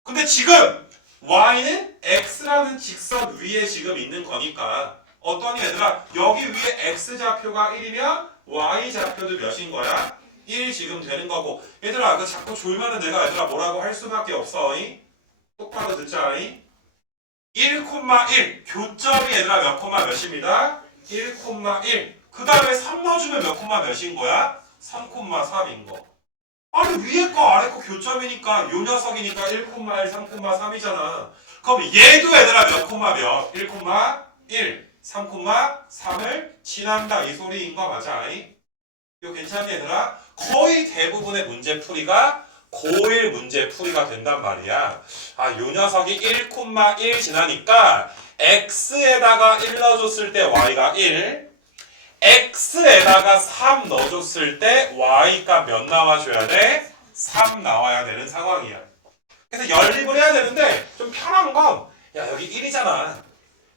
근데 지금 y는 x라는 직선 위에 지금 있는 거니까 어떠니 얘들아? 여기 위에 x좌표가 1이면 y좌표도 몇인 거야? 1 지금 되는 거고. 얘들아 그 자꾸 졸면은 내가 얘들아 뭐라고 할 수밖에 없어. 똑바로 듣자. 1,1 교점이 얘들아 몇 콤마 몇입니다? 1,1. 그 다음에 3 넣어주면 몇 콤마 몇인 거야? 3,3인 거. 아니 위에 거 아래 거 교점이니까 요 녀석이니까 1,1, 3,3이잖아. 그럼 얘도 얘들아 몇 콤마 몇? 1,1, 3,3을 지난다 이 소리인 거 맞아? 이거 괜찮니 얘들아? 거의 대부분의 문제풀이가 고1 문제풀이가 된단 말이야. 요 녀석이 1,1 지나니까 x에다가 1 넣어줬을 때 y가 1, x에다가 3 넣어줬을 때 y가 몇 나와줘야 돼? 3 나와야 되는 상황이야. 그래서 연립을 해야 되는데 좀 편한 건 여기 1이잖아.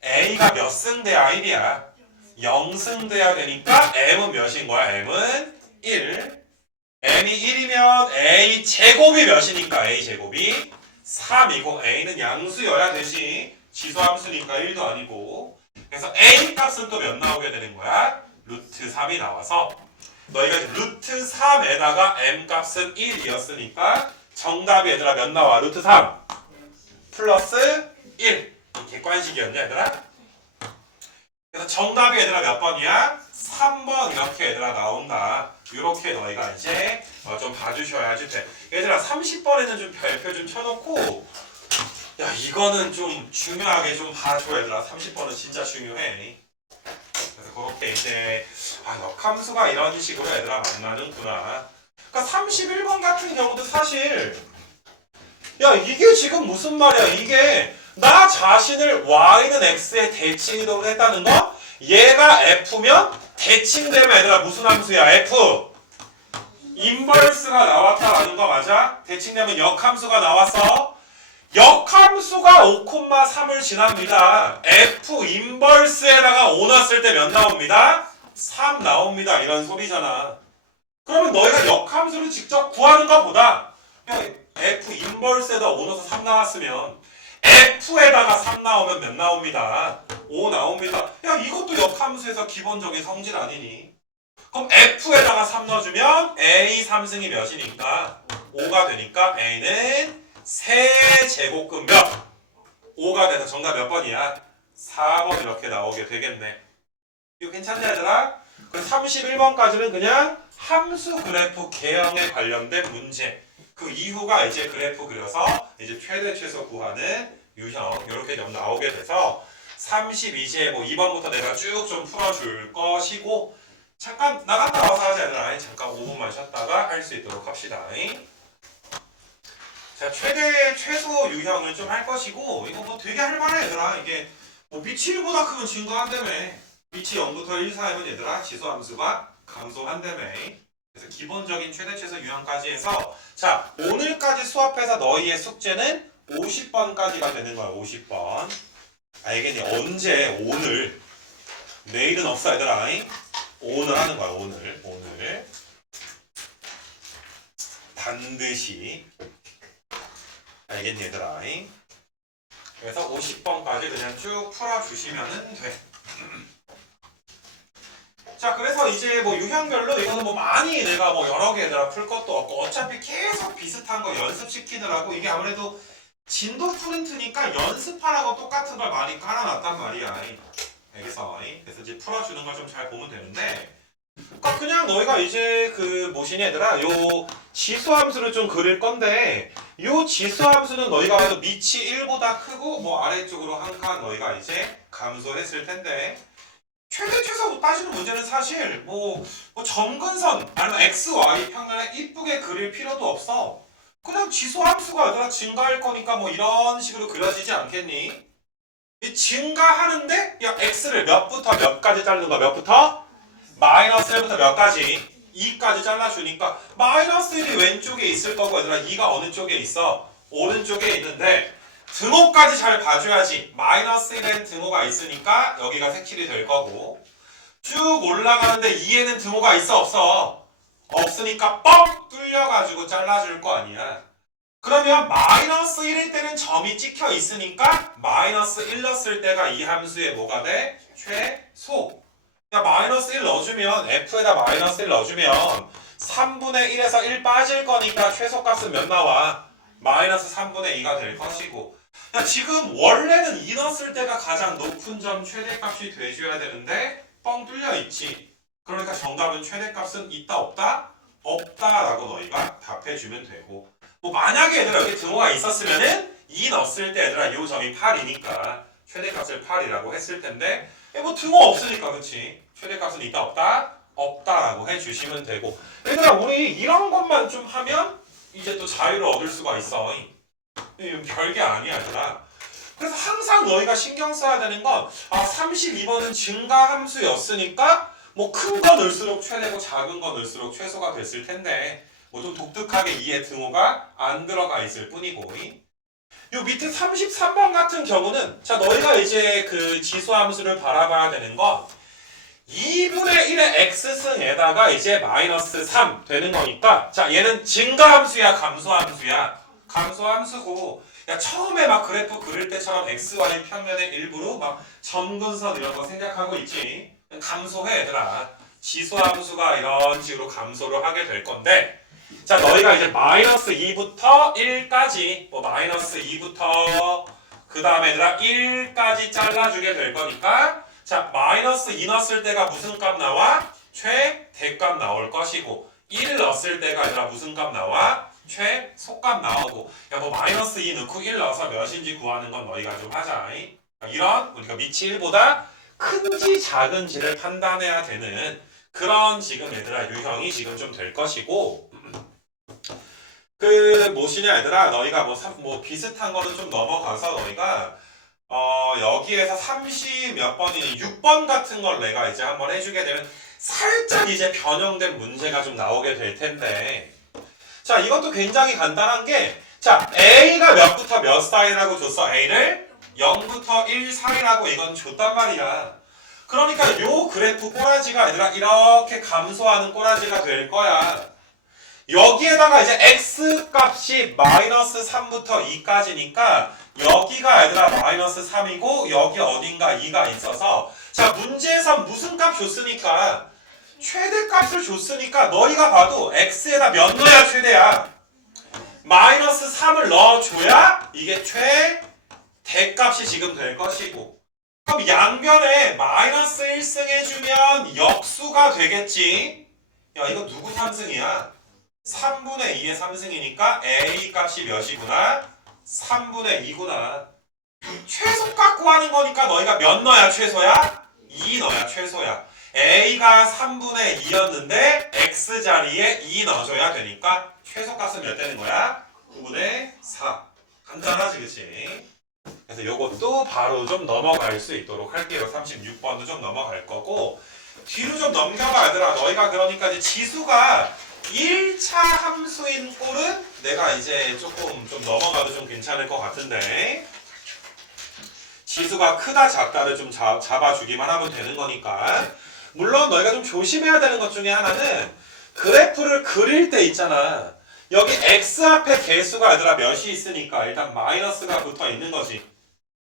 a가 몇 승 돼야 1이야? 0승 돼야 되니까 m은 몇인 거야? m은 1. m이 1이면 a 제곱이 몇이니까 a 제곱이 3이고 a는 양수여야 되지. 지수함수니까 1도 아니고. 그래서 a 값은 또 몇 나오게 되는 거야? 루트 3이 나와서 너희가 루트 3에다가 m 값은 1이었으니까 정답이 얘들아 몇 나와? 루트 3 플러스 1. 객관식이었냐 얘들아? 그래서 정답이 얘들아 몇 번이야? 3번 이렇게 얘들아 나온다. 이렇게 너희가 이제 좀 봐주셔야지 돼. 얘들아 30번에는 좀 별표 좀 쳐놓고 이거는 좀 중요하게 좀 봐줘 얘들아. 30번은 진짜 중요해. 그래서 그렇게 이제 역함수가 이런 식으로 얘들아 만나는구나. 그러니까 31번 같은 경우도 사실 이게 지금 무슨 말이야. 이게 나 자신을 y는 x에 대칭이동을 했다는 거? 얘가 f면 대칭되면 얘들아 무슨 함수야? f 인버스가 나왔다라는 거 맞아? 대칭되면 역함수가 나왔어. 역함수가 5,3을 지납니다. f 인버스에다가 5 넣었을 때 몇 나옵니다? 3 나옵니다. 이런 소리잖아. 그러면 너희가 역함수를 직접 구하는 것보다 f 인버스에다 5 넣어서 3 나왔으면 f에다가 3 나오면 몇 나옵니다? 5 나옵니다. 이것도 역함수에서 기본적인 성질 아니니? 그럼 f에다가 3 넣어주면 a 3승이 몇이니까? 5가 되니까 a는 세제곱근 몇? 5가 돼서 정답 몇 번이야? 4번 이렇게 나오게 되겠네. 이거 괜찮냐 얘들아? 그래서 31번까지는 그냥 함수 그래프 개형에 관련된 문제. 그 이후가 이제 그래프 그려서 이제 최대 최소 구하는 유형 이렇게 좀 나오게 돼서 32제 뭐 2번부터 내가 쭉 좀 풀어줄 것이고 잠깐 나갔다 와서 하자 얘들아. 잠깐 5분만 쉬었다가 할 수 있도록 합시다. 자 최대 최소 유형을 좀 할 것이고 이거 뭐 되게 할만해 얘들아. 이게 뭐 밑이 1보다 크면 증가한다며. 밑이 0부터 1 사이면 얘들아 지수함수가 감소한다며. 그래서 기본적인 최대 최소 유형까지 해서 자 오늘까지 수업해서 너희의 숙제는 50번까지가 되는 거야. 50번. 알겠니? 언제? 오늘. 내일은 없어 얘들아. 오늘 하는 거야. 오늘 반드시. 알겠니 얘들아? 그래서 50번까지 그냥 쭉 풀어주시면 돼. 자 그래서 이제 뭐 유형별로 이거는 뭐 많이 내가 뭐 여러 개 얘들아 풀 것도 없고 어차피 계속 비슷한 거 연습시키느라고 이게 아무래도 진도 프린트니까 연습하라고 똑같은 걸 많이 깔아놨단 말이야. 알겠어? 그래서 이제 풀어주는 걸 좀 잘 보면 되는데 그러니까 그냥 너희가 이제 그 뭐시냐 얘들아 요 지수함수를 좀 그릴 건데 요 지수함수는 너희가 봐도 밑이 1보다 크고 뭐 아래쪽으로 한 칸 너희가 이제 감소했을 텐데 최대 최소 따지는 문제는 사실 뭐 점근선 아니면 x, y 평면에 이쁘게 그릴 필요도 없어. 그냥 지수함수가 얘들아 증가할 거니까 뭐 이런 식으로 그려지지 않겠니? 이 증가하는데 야 x를 몇부터 몇까지 자르는 거야? 몇부터? 마이너스 1부터 몇까지? 2까지 잘라주니까 마이너스 1이 왼쪽에 있을 거고 얘들아 2가 어느 쪽에 있어? 오른쪽에 있는데 등호까지 잘 봐줘야지. 마이너스 1엔 등호가 있으니까 여기가 색칠이 될 거고 쭉 올라가는데 2에는 등호가 있어 없어? 없으니까 뻥 뚫려가지고 잘라줄 거 아니야. 그러면 마이너스 1일 때는 점이 찍혀 있으니까 마이너스 1 넣었을 때가 이 함수의 뭐가 돼? 최소. 야 마이너스 1 넣어주면 f에다 마이너스 1 넣어주면 3분의 1에서 1 빠질 거니까 최소값은 몇 나와? 마이너스 3분의 2가 될 것이고 야 지금 원래는 2 넣었을 때가 가장 높은 점 최대값이 돼줘야 되는데 뻥 뚫려 있지. 그러니까 정답은 최대값은 있다 없다? 없다라고 너희가 답해주면 되고 뭐 만약에 얘들아 여기 등호가 있었으면은 2 넣었을 때 얘들아 요 점이 8이니까 최대값을 8이라고 했을 텐데 뭐 등호 없으니까 그치? 최대값은 있다 없다? 없다라고 해주시면 되고 얘들아 우리 이런 것만 좀 하면 이제 또 자유를 얻을 수가 있어. 이건 별게 아니야 얘들아. 그래서 항상 너희가 신경 써야 되는 건 32번은 증가함수였으니까 뭐 큰 거 넣을수록 최대고 작은 거 넣을수록 최소가 됐을 텐데 뭐 좀 독특하게 2의 등호가 안 들어가 있을 뿐이고 요 밑에 33번 같은 경우는 자 너희가 이제 그 지수함수를 바라봐야 되는 건 2분의 1의 x승에다가 이제 마이너스 3 되는 거니까 자 얘는 증가함수야 감소함수야? 감소함수고 야 처음에 막 그래프 그릴 때처럼 xy 평면의 일부로 막 점근선 이런 거 생각하고 있지. 감소해 얘들아. 지수함수가 이런 식으로 감소를 하게 될 건데 자 너희가 이제 마이너스 2부터 1까지 뭐 마이너스 2부터 그 다음에 얘들아 1까지 잘라주게 될 거니까 자 마이너스 2 넣었을 때가 무슨 값 나와? 최대값 나올 것이고 1 넣었을 때가 얘들아 무슨 값 나와? 최소값 나오고 야 뭐 마이너스 2 넣고 1 넣어서 몇인지 구하는 건 너희가 좀 하자. 이런 우리가 밑이 1보다 큰지 작은지를 판단해야 되는 그런 지금 얘들아 유형이 지금 좀 될 것이고 그 뭐시냐 얘들아 너희가 뭐 비슷한 거는 좀 넘어가서 너희가 여기에서 30 몇 번이니 6번 같은 걸 내가 이제 한번 해주게 되면 살짝 이제 변형된 문제가 좀 나오게 될 텐데 자 이것도 굉장히 간단한 게 자 A가 몇부터 몇 사이라고 줬어. A를 0부터 1 사이라고 이건 줬단 말이야. 그러니까 요 그래프 꼬라지가 얘들아 이렇게 감소하는 꼬라지가 될 거야. 여기에다가 이제 x 값이 마이너스 3부터 2까지니까 여기가 얘들아 마이너스 3이고 여기 어딘가 2가 있어서 자 문제에서 무슨 값 줬으니까 최대값을 줬으니까 너희가 봐도 x에다 몇 넣어야 최대야? 마이너스 3을 넣어줘야 이게 최대값이 지금 될 것이고 그럼 양변에 마이너스 1승 해주면 역수가 되겠지. 야 이거 누구 3승이야? 3분의 2의 3승이니까 A 값이 몇이구나? 3분의 2구나. 최소값 구하는 거니까 너희가 몇 넣어야 최소야? 2 넣어야 최소야. A가 3분의 2였는데 X자리에 2 넣어줘야 되니까 최소값은 몇 되는 거야? 9분의 4. 간단하지 그치? 그래서 요것도 바로 좀 넘어갈 수 있도록 할게요. 36번도 좀 넘어갈 거고 뒤로 좀 넘겨봐 얘들아. 너희가 그러니까 이제 지수가 1차 함수인 꼴은 내가 이제 조금 좀 넘어가도 좀 괜찮을 것 같은데 지수가 크다 작다를 좀 잡아주기만 하면 되는 거니까 물론 너희가 좀 조심해야 되는 것 중에 하나는 그래프를 그릴 때 있잖아. 여기 x 앞에 개수가 얘들아 몇이 있으니까 일단 마이너스가 붙어 있는 거지.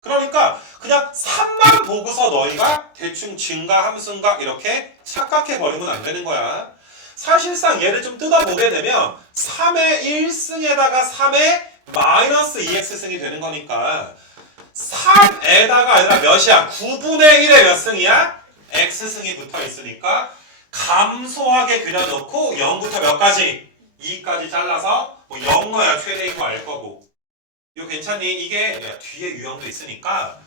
그러니까 그냥 3만 보고서 너희가 대충 증가 함수인가 이렇게 착각해 버리면 안 되는 거야. 사실상 얘를 좀 뜯어보게 되면 3의 1승에다가 3의 마이너스 2x승이 되는 거니까 3에다가 얘들아 몇이야? 9분의 1의 몇 승이야? x승이 붙어 있으니까 감소하게 그려놓고 0부터 몇까지? 2까지 잘라서 뭐 0 넣어야 최대인 거 알 거고 이거 괜찮니? 이게 뒤에 유형도 있으니까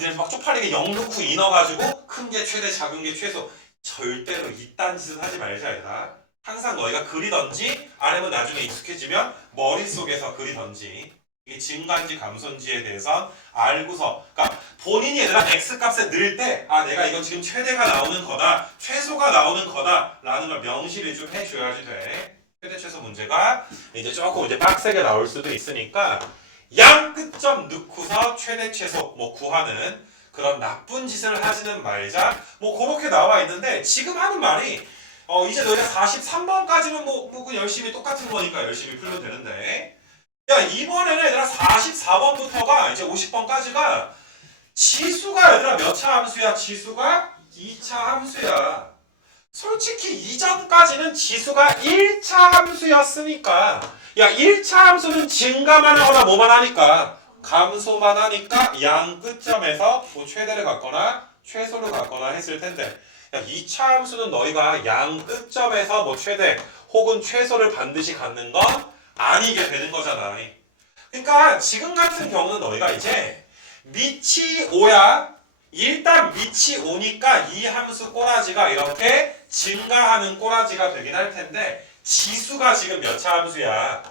내일 막 쪽팔리게 0 넣고 2 넣어가지고 큰 게 최대 작은 게 최소 절대로 이딴 짓은 하지 말자 얘들아. 항상 너희가 그리던지 아니면 나중에 익숙해지면 머릿속에서 그리던지 이게 증가인지 감소인지에 대해서 알고서 그러니까 본인이 얘들아 x값에 넣을 때 아 내가 이건 지금 최대가 나오는 거다 최소가 나오는 거다 라는 걸 명시를 좀 해줘야지 돼. 최대 최소 문제가 이제 조금 이제 빡세게 나올 수도 있으니까 양 끝점 넣고서 최대 최소 뭐 구하는 그런 나쁜 짓을 하지는 말자. 뭐 그렇게 나와 있는데 지금 하는 말이 이제 너희가 43번까지는 뭐 열심히 똑같은 거니까 열심히 풀면 되는데 야 이번에는 얘들아 44번부터가 이제 50번까지가 지수가 얘들아 몇 차 함수야? 지수가 2차 함수야. 솔직히 이전까지는 지수가 1차 함수였으니까 야 1차 함수는 증가만 하거나 뭐만 하니까 감소만 하니까 양 끝점에서 뭐 최대를 갖거나 최소를 갖거나 했을 텐데 야 2차 함수는 너희가 양 끝점에서 뭐 최대 혹은 최소를 반드시 갖는 건 아니게 되는 거잖아. 그러니까 지금 같은 경우는 너희가 이제 밑이 5야. 일단 밑이 5니까 이 함수 꼬라지가 이렇게 증가하는 꼬라지가 되긴 할 텐데 지수가 지금 몇 차 함수야?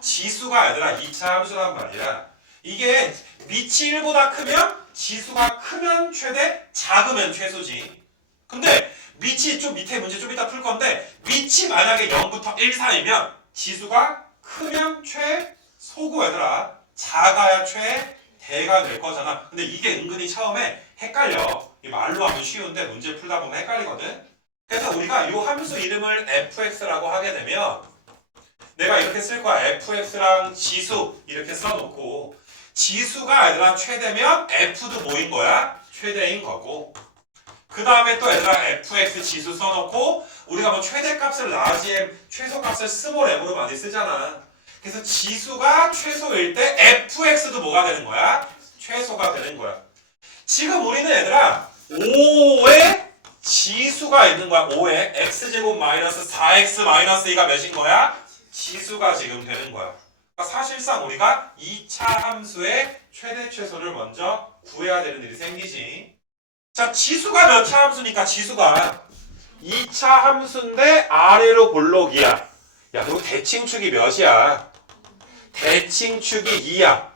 지수가 얘들아 2차 함수란 말이야. 이게 밑이 1보다 크면 지수가 크면 최대, 작으면 최소지. 근데 밑이 좀 밑에 문제 좀 이따 풀 건데 밑이 만약에 0부터 1 사이면 지수가 크면 최소고 얘들아 작아야 최대가 될 거잖아. 근데 이게 은근히 처음에 헷갈려. 이 말로 하면 쉬운데 문제 풀다 보면 헷갈리거든. 그래서 우리가 이 함수 이름을 fx라고 하게 되면 내가 이렇게 쓸 거야. fx랑 지수 이렇게 써놓고 지수가 얘들아 최대면 f도 뭐인 거야? 최대인 거고 그 다음에 또 얘들아 fx 지수 써놓고 우리가 뭐 최대값을 라지 m 최소값을 스몰 m으로 많이 쓰잖아. 그래서 지수가 최소일 때 fx도 뭐가 되는 거야? 최소가 되는 거야. 지금 우리는 얘들아 5에 지수가 있는 거야. 5에 x제곱 마이너스 4x 마이너스 2가 몇인 거야? 지수가 지금 되는 거야. 그러니까 사실상 우리가 2차 함수의 최대 최소를 먼저 구해야 되는 일이 생기지. 자, 지수가 몇 차 함수니까 지수가 2차 함수인데 아래로 볼록이야. 야, 그리고 대칭축이 몇이야? 대칭축이 2야.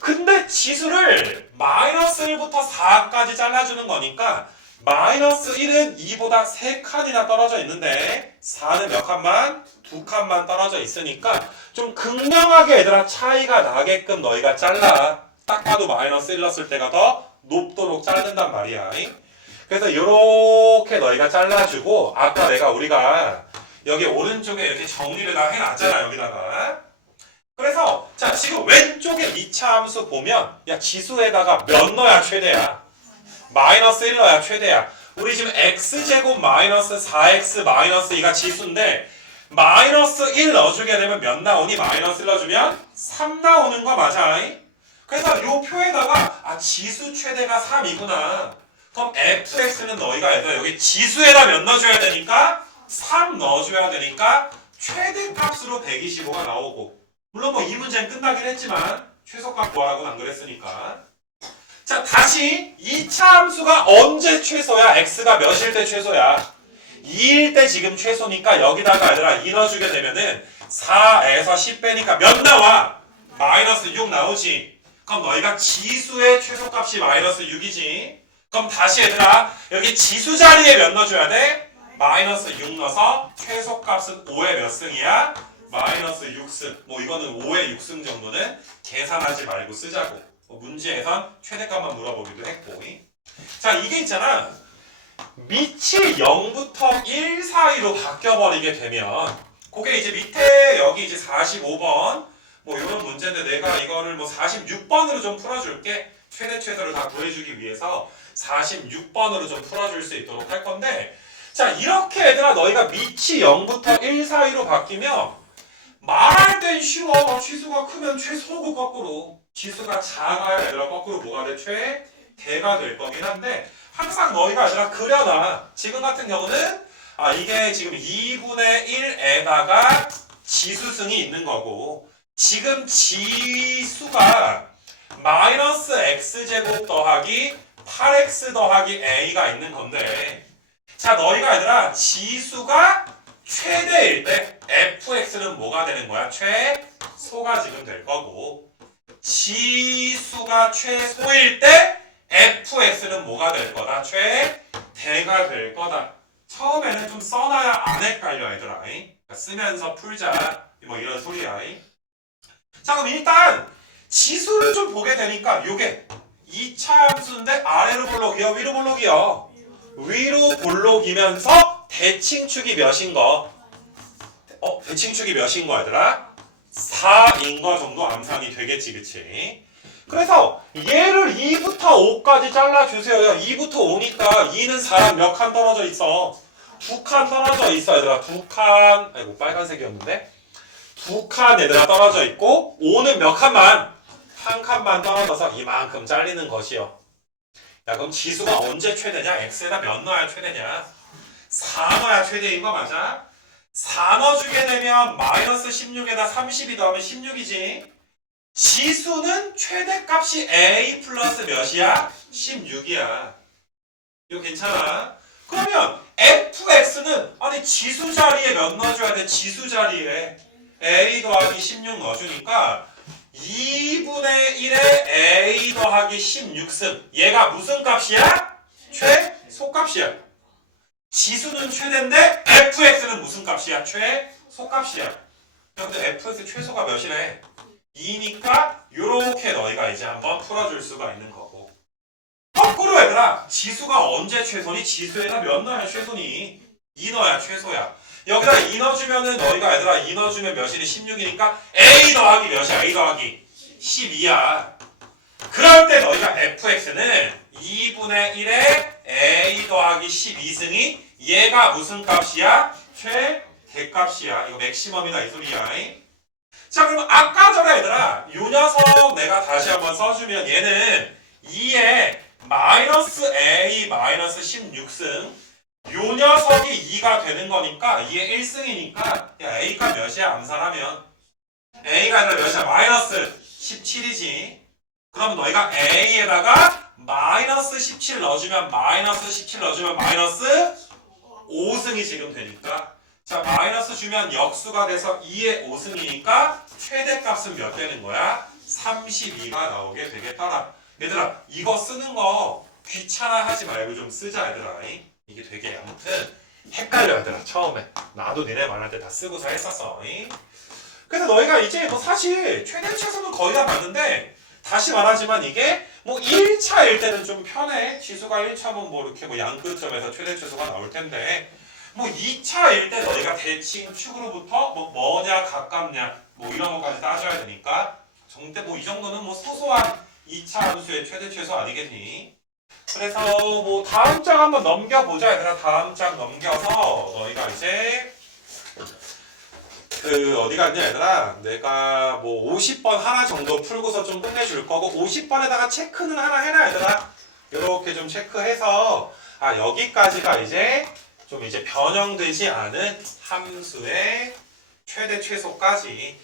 근데 지수를 마이너스 1부터 4까지 잘라주는 거니까 마이너스 1은 2보다 3칸이나 떨어져 있는데 4는 몇 칸만? 2칸만 떨어져 있으니까 좀 극명하게 얘들아 차이가 나게끔 너희가 잘라. 딱 봐도 마이너스 1 넣었을 때가 더 높도록 자른단 말이야. 그래서 이렇게 너희가 잘라주고 아까 우리가 여기 오른쪽에 이렇게 정리를 다 해놨잖아. 여기다가. 그래서 자 지금 왼쪽에 2차 함수 보면 야 지수에다가 몇 넣어야 최대야? 마이너스 1 넣어야 최대야. 우리 지금 x제곱 마이너스 4x 마이너스 2가 지수인데 마이너스 1 넣어주게 되면 몇 나오니? 마이너스 1 넣어주면 3 나오는 거 맞아. 그래서 이 표에다가 아 지수 최대가 3이구나. 그럼 fx는 너희가 얘들아 여기 지수에다 몇 넣어줘야 되니까? 3 넣어줘야 되니까 최대값으로 125가 나오고 물론 뭐 이 문제는 끝나긴 했지만 최소값 구하라고는 안 그랬으니까. 자 다시 2차 함수가 언제 최소야? x가 몇일 때 최소야? 2일 때 지금 최소니까 여기다가 얘들아 2 넣어주게 되면은 4에서 10 빼니까 몇 나와? 마이너스 6 나오지. 그럼 너희가 지수의 최소값이 마이너스 6이지. 그럼 다시 얘들아 여기 지수 자리에 몇 넣어줘야 돼? 마이너스 6 넣어서 최소값은 5의 몇 승이야? 마이너스 6승. 뭐 이거는 5의 6승 정도는 계산하지 말고 쓰자고. 뭐 문제에선 최대값만 물어보기도 했고. 자 이게 있잖아. 밑이 0부터 1 사이로 바뀌어버리게 되면 그게 이제 밑에 여기 이제 45번 뭐 이런 문제인데 내가 이거를 뭐 46번으로 좀 풀어줄게. 최대 최소를 다 구해주기 위해서 46번으로 좀 풀어줄 수 있도록 할 건데 자 이렇게 얘들아 너희가 밑이 0부터 1 사이로 바뀌면 말할 땐 쉬워. 지수가 크면 최소고 거꾸로 지수가 작아야 얘들아 거꾸로 뭐가 돼? 최대가 될 거긴 한데 항상 너희가 얘들아 그려놔. 지금 같은 경우는 아 이게 지금 2분의 1에다가 지수승이 있는 거고 지금 지수가 마이너스 x제곱 더하기 8x 더하기 a가 있는 건데 자 너희가 얘들아 지수가 최대일 때 fx는 뭐가 되는 거야? 최소가 지금 될 거고 지수가 최소일 때 fx는 뭐가 될 거다? 최대가 될 거다. 처음에는 좀 써놔야 안 헷갈려 얘들아. 그러니까 쓰면서 풀자 뭐 이런 소리야. 자 그럼 일단 지수를 좀 보게 되니까 요게 2차 함수인데 아래로 볼록이야 위로 볼록이야? 위로 볼록이면서 대칭축이 몇인 거? 대칭축이 몇인 거 얘들아? 4인 거 정도 암산이 되겠지 그치? 그래서 얘를 2부터 5까지 잘라주세요. 2부터 5니까 2는 사람 몇 칸 떨어져 있어? 2칸 떨어져 있어 얘들아. 2칸 아이고 빨간색이었는데 2칸 얘들아 떨어져 있고 5는 몇 칸만? 한 칸만 떨어져서 이만큼 잘리는 것이요. 야 그럼 지수가 언제 최대냐? x에다 몇 넣어야 최대냐? 4 넣어야 최대인 거 맞아? 4 넣어주게 되면 마이너스 16에다 32 더하면 16이지. 지수는 최대값이 a 플러스 몇이야? 16이야. 이거 괜찮아? 그러면 fx는 아니 지수 자리에 몇 넣어줘야 돼? 지수 자리에 a 더하기 16 넣어주니까 2분의 1에 a 더하기 16승. 얘가 무슨 값이야? 최소값이야. 지수는 최대인데 fx는 무슨 값이야? 최소값이야. 근데 fx 최소가 몇이래? 2니까 요렇게 너희가 이제 한번 풀어줄 수가 있는 거고. 거꾸로 얘들아 지수가 언제 최소니? 지수에다 몇 넣어야 최소니? 2 넣어야 최소야. 여기다 2 넣어주면은 너희가 얘들아 2 넣어주면 몇이니? 16이니까 a 더하기 몇이야? a 더하기 12야. 그럴 때 너희가 fx는 2분의 1에 a 더하기 12승이 얘가 무슨 값이야? 최대값이야. 이거 맥시멈이다 이 소리야. 자 그럼 아까 전에 얘들아 요 녀석 내가 다시 한번 써주면 얘는 2에 마이너스 a 마이너스 16승 요 녀석이 2가 되는 거니까 2의 1승이니까 야 a가 몇이야 암산하면 a가 아니라 몇이야 마이너스 17이지. 그럼 너희가 a에다가 마이너스 17 넣어주면 마이너스 17 넣어주면 마이너스 5승이 지금 되니까 자 마이너스 주면 역수가 돼서 2의 5승이니까 최대값은 몇 되는 거야? 32가 나오게 되겠더라. 얘들아 이거 쓰는 거 귀찮아 하지 말고 좀 쓰자 얘들아. 이게 되게 아무튼 헷갈려 얘들아. 처음에 나도 니네 말할 때 다 쓰고서 했었어. 그래서 너희가 이제 뭐 사실 최대 최소는 거의 다 봤는데 다시 말하지만 이게 뭐 1차일 때는 좀 편해. 지수가 1차면 뭐 이렇게 뭐 양끝점에서 최대 최소가 나올 텐데 뭐 2차일 때 너희가 대칭축으로부터 뭐 뭐냐 가깝냐 뭐 이런 것까지 따져야 되니까 정때 뭐 이 정도는 뭐 소소한 2차 함수의 최대 최소 아니겠니? 그래서 뭐 다음 장 한번 넘겨보자 얘들아. 다음 장 넘겨서 너희가 이제 그 어디 갔냐 얘들아. 내가 뭐 50번 하나 정도 풀고서 좀 끝내줄 거고 50번에다가 체크는 하나 해놔 얘들아. 이렇게 좀 체크해서 아 여기까지가 이제 좀 이제 변형되지 않은 함수의 최대 최소까지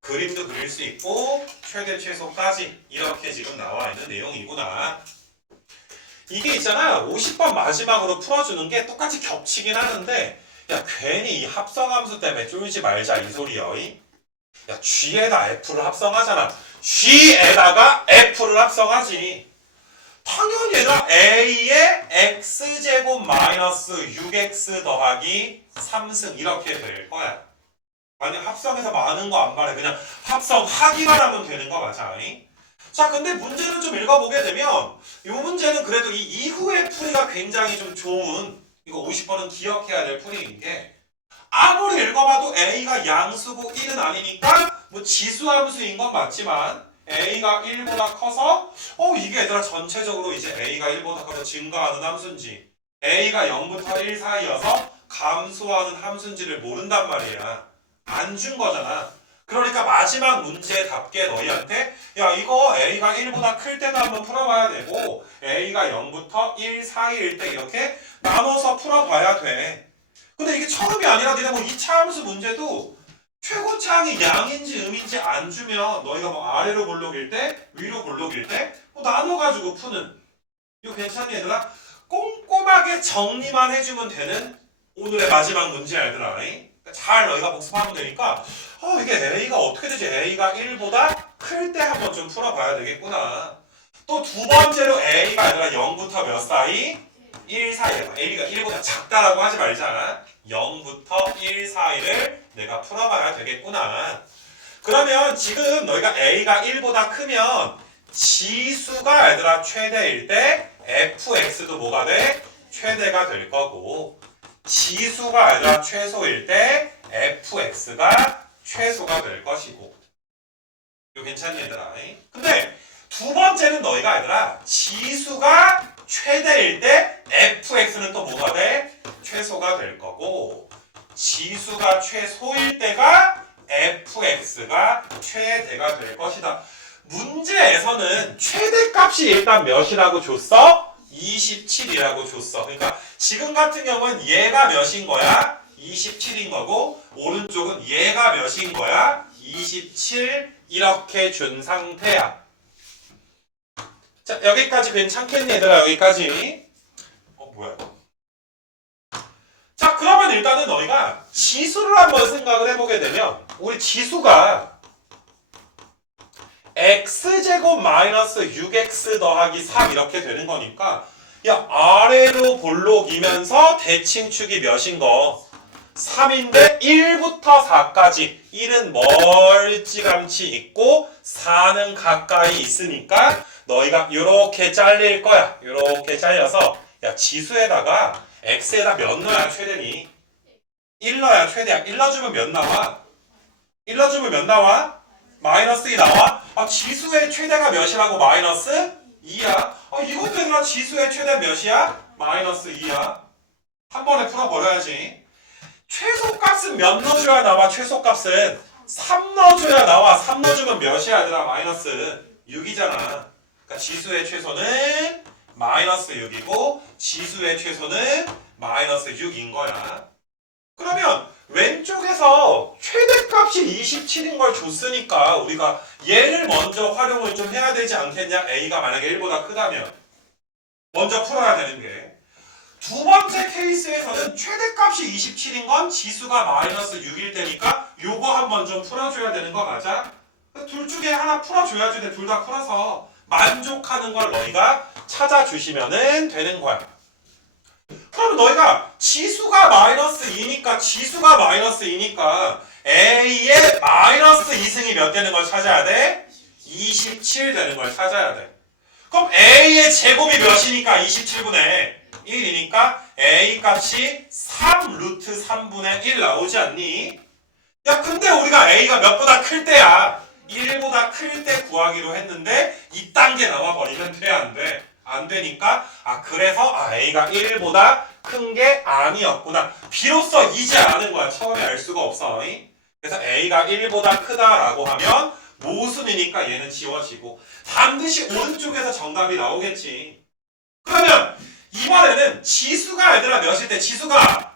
그림도 그릴 수 있고 최대 최소까지 이렇게 지금 나와 있는 내용이구나. 이게 있잖아 50번 마지막으로 풀어주는 게 똑같이 겹치긴 하는데 야 괜히 이 합성함수 때문에 쫄지 말자 이 소리여. 야 g에다 f를 합성하잖아. g에다가 f를 합성하지. 당연히 얘들아 a의 x제곱 마이너스 6x 더하기 3승 이렇게 될 거야. 아니 합성해서 많은 거 안 말해. 그냥 합성하기만 하면 되는 거 맞아. 자 근데 문제를 좀 읽어보게 되면 이 문제는 그래도 이 이후의 풀이가 굉장히 좀 좋은 이거 50번은 기억해야 될 풀이인 게 아무리 읽어봐도 a가 양수고 1은 아니니까 뭐 지수함수인 건 맞지만 a가 1보다 커서 이게 얘들아 전체적으로 이제 a가 1보다 커서 증가하는 함수인지 a가 0부터 1 사이여서 감소하는 함수인지를 모른단 말이야. 안 준 거잖아. 그러니까 마지막 문제답게 너희한테 야 이거 a가 1보다 클 때도 한번 풀어봐야 되고 a가 0부터 1 사이일 때 이렇게 나눠서 풀어봐야 돼. 근데 이게 처음이 아니라 니네 뭐 2차 함수 문제도 최고차항이 양인지 음인지 안 주면 너희가 뭐 아래로 볼록일 때 위로 볼록일 때 뭐 나눠가지고 푸는 이거 괜찮니 얘들아? 꼼꼼하게 정리만 해주면 되는 오늘의 마지막 문제야 얘들아. 잘 너희가 복습하면 되니까 이게 a가 어떻게 되지? a가 1보다 클 때 한번 좀 풀어봐야 되겠구나. 또 두 번째로 a가 얘들아 0부터 몇 사이? 1 사이에 a가 1보다 작다라고 하지 말자. 0부터 1 사이를 내가 풀어봐야 되겠구나. 그러면 지금 너희가 a가 1보다 크면 지수가 얘들아 최대일 때 fx도 뭐가 돼? 최대가 될 거고 지수가 얘들아 최소일 때 fx가 최소가 될 것이고 이거 괜찮니 얘들아? 근데 두 번째는 너희가 얘들아 지수가 최대일 때 fx는 또 뭐가 돼? 최소가 될 거고 지수가 최소일 때가 fx가 최대가 될 것이다. 문제에서는 최대값이 일단 몇이라고 줬어? 27이라고 줬어. 그러니까 지금 같은 경우는 얘가 몇인 거야? 27인 거고 오른쪽은 얘가 몇인 거야? 27 이렇게 준 상태야. 자 여기까지 괜찮겠니 얘들아? 여기까지. 뭐야 이거. 자 그러면 일단은 너희가 지수를 한번 생각을 해보게 되면 우리 지수가 x제곱 마이너스 6x 더하기 3 이렇게 되는 거니까 야 아래로 볼록이면서 대칭축이 몇인 거? 3인데 1부터 4까지 1은 멀찌감치 있고 4는 가까이 있으니까 너희가 이렇게 잘릴 거야. 이렇게 잘려서 야 지수에다가 x에다 몇 넣어야 최대니? 1 넣어야 최대야. 1 넣어주면 몇 나와? 1 넣어주면 몇 나와? 마이너스 2 나와? 아 지수의 최대가 몇이라고? 마이너스 2야. 이것도 얘들아 지수의 최대 몇이야? 마이너스 2야. 한 번에 풀어버려야지. 최소값은 몇 넣어줘야 나와? 최소값은 3 넣어줘야 나와. 3 넣어주면 몇이야 얘들아? 마이너스 6이잖아. 그러니까 지수의 최소는 마이너스 6이고 지수의 최소는 마이너스 6인 거야. 그러면 왼쪽에서 최대값이 27인 걸 줬으니까 우리가 얘를 먼저 활용을 좀 해야 되지 않겠냐? a가 만약에 1보다 크다면 먼저 풀어야 되는 게 두 번째 케이스에서는 최대값이 27인 건 지수가 마이너스 6일 때니까 요거 한번 좀 풀어줘야 되는 거 맞아? 둘 중에 하나 풀어줘야지. 둘 다 풀어서 만족하는 걸 너희가 찾아주시면 되는 거야. 그럼 너희가 지수가 마이너스 2니까 지수가 마이너스 2니까 a의 마이너스 2승이 몇 되는 걸 찾아야 돼? 27 되는 걸 찾아야 돼. 그럼 a의 제곱이 몇이니까 27분의 1이니까 a 값이 3 루트 3분의 1 나오지 않니? 야 근데 우리가 a가 몇보다 클 때야 1보다 클 때 구하기로 했는데 2단계 나와버리면 돼 안 돼? 안 되니까 그래서 a가 1보다 큰 게 아니었구나. 비로소 이제 아는 거야. 처음에 알 수가 없어. 그래서 a가 1보다 크다라고 하면 모순이니까 얘는 지워지고 반드시 오른쪽에서 정답이 나오겠지. 그러면 이번에는 지수가 얘들아 몇일 때? 지수가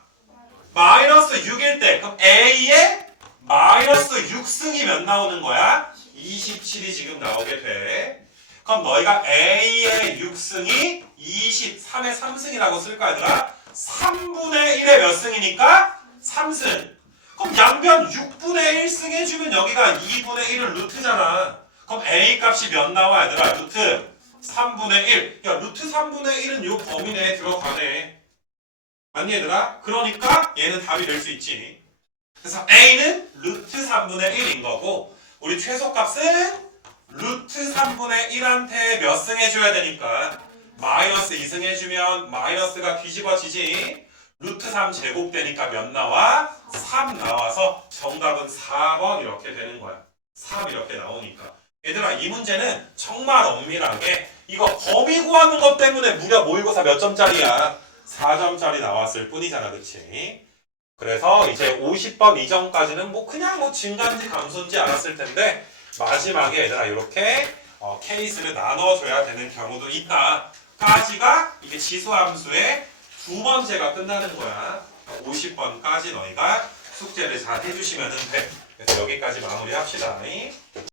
마이너스 6일 때 그럼 a의 마이너스 6승이 몇 나오는 거야? 27이 지금 나오게 돼. 그럼 너희가 a의 6승이 23의 3승이라고 쓸 거야 얘들아. 3분의 1의 몇 승이니까? 3승. 그럼 양변 6분의 1승 해주면 여기가 2분의 1은 루트잖아. 그럼 a 값이 몇 나와 얘들아? 루트 3분의 1. 야 루트 3분의 1은 요 범위 내에 들어가네. 맞니 얘들아? 그러니까 얘는 답이 될 수 있지. 그래서 a는 루트 3분의 1인 거고 우리 최소값은 루트 3분의 1한테 몇 승 해줘야 되니까 마이너스 2승 해주면 마이너스가 뒤집어지지. 루트 3 제곱되니까 몇 나와? 3 나와서 정답은 4번 이렇게 되는 거야. 3 이렇게 나오니까. 얘들아 이 문제는 정말 엄밀하게 이거 범위 구하는 것 때문에 무려 모의고사 몇 점짜리야? 4점짜리 나왔을 뿐이잖아. 그치? 그래서 이제 50번 이전까지는 그냥 증가인지 감소인지 알았을 텐데 마지막에 얘들아 이렇게 케이스를 나눠줘야 되는 경우도 있다. 까지가 이게 지수함수의 두 번째가 끝나는 거야. 50번까지 너희가 숙제를 잘 해주시면 돼. 그래서 여기까지 마무리합시다.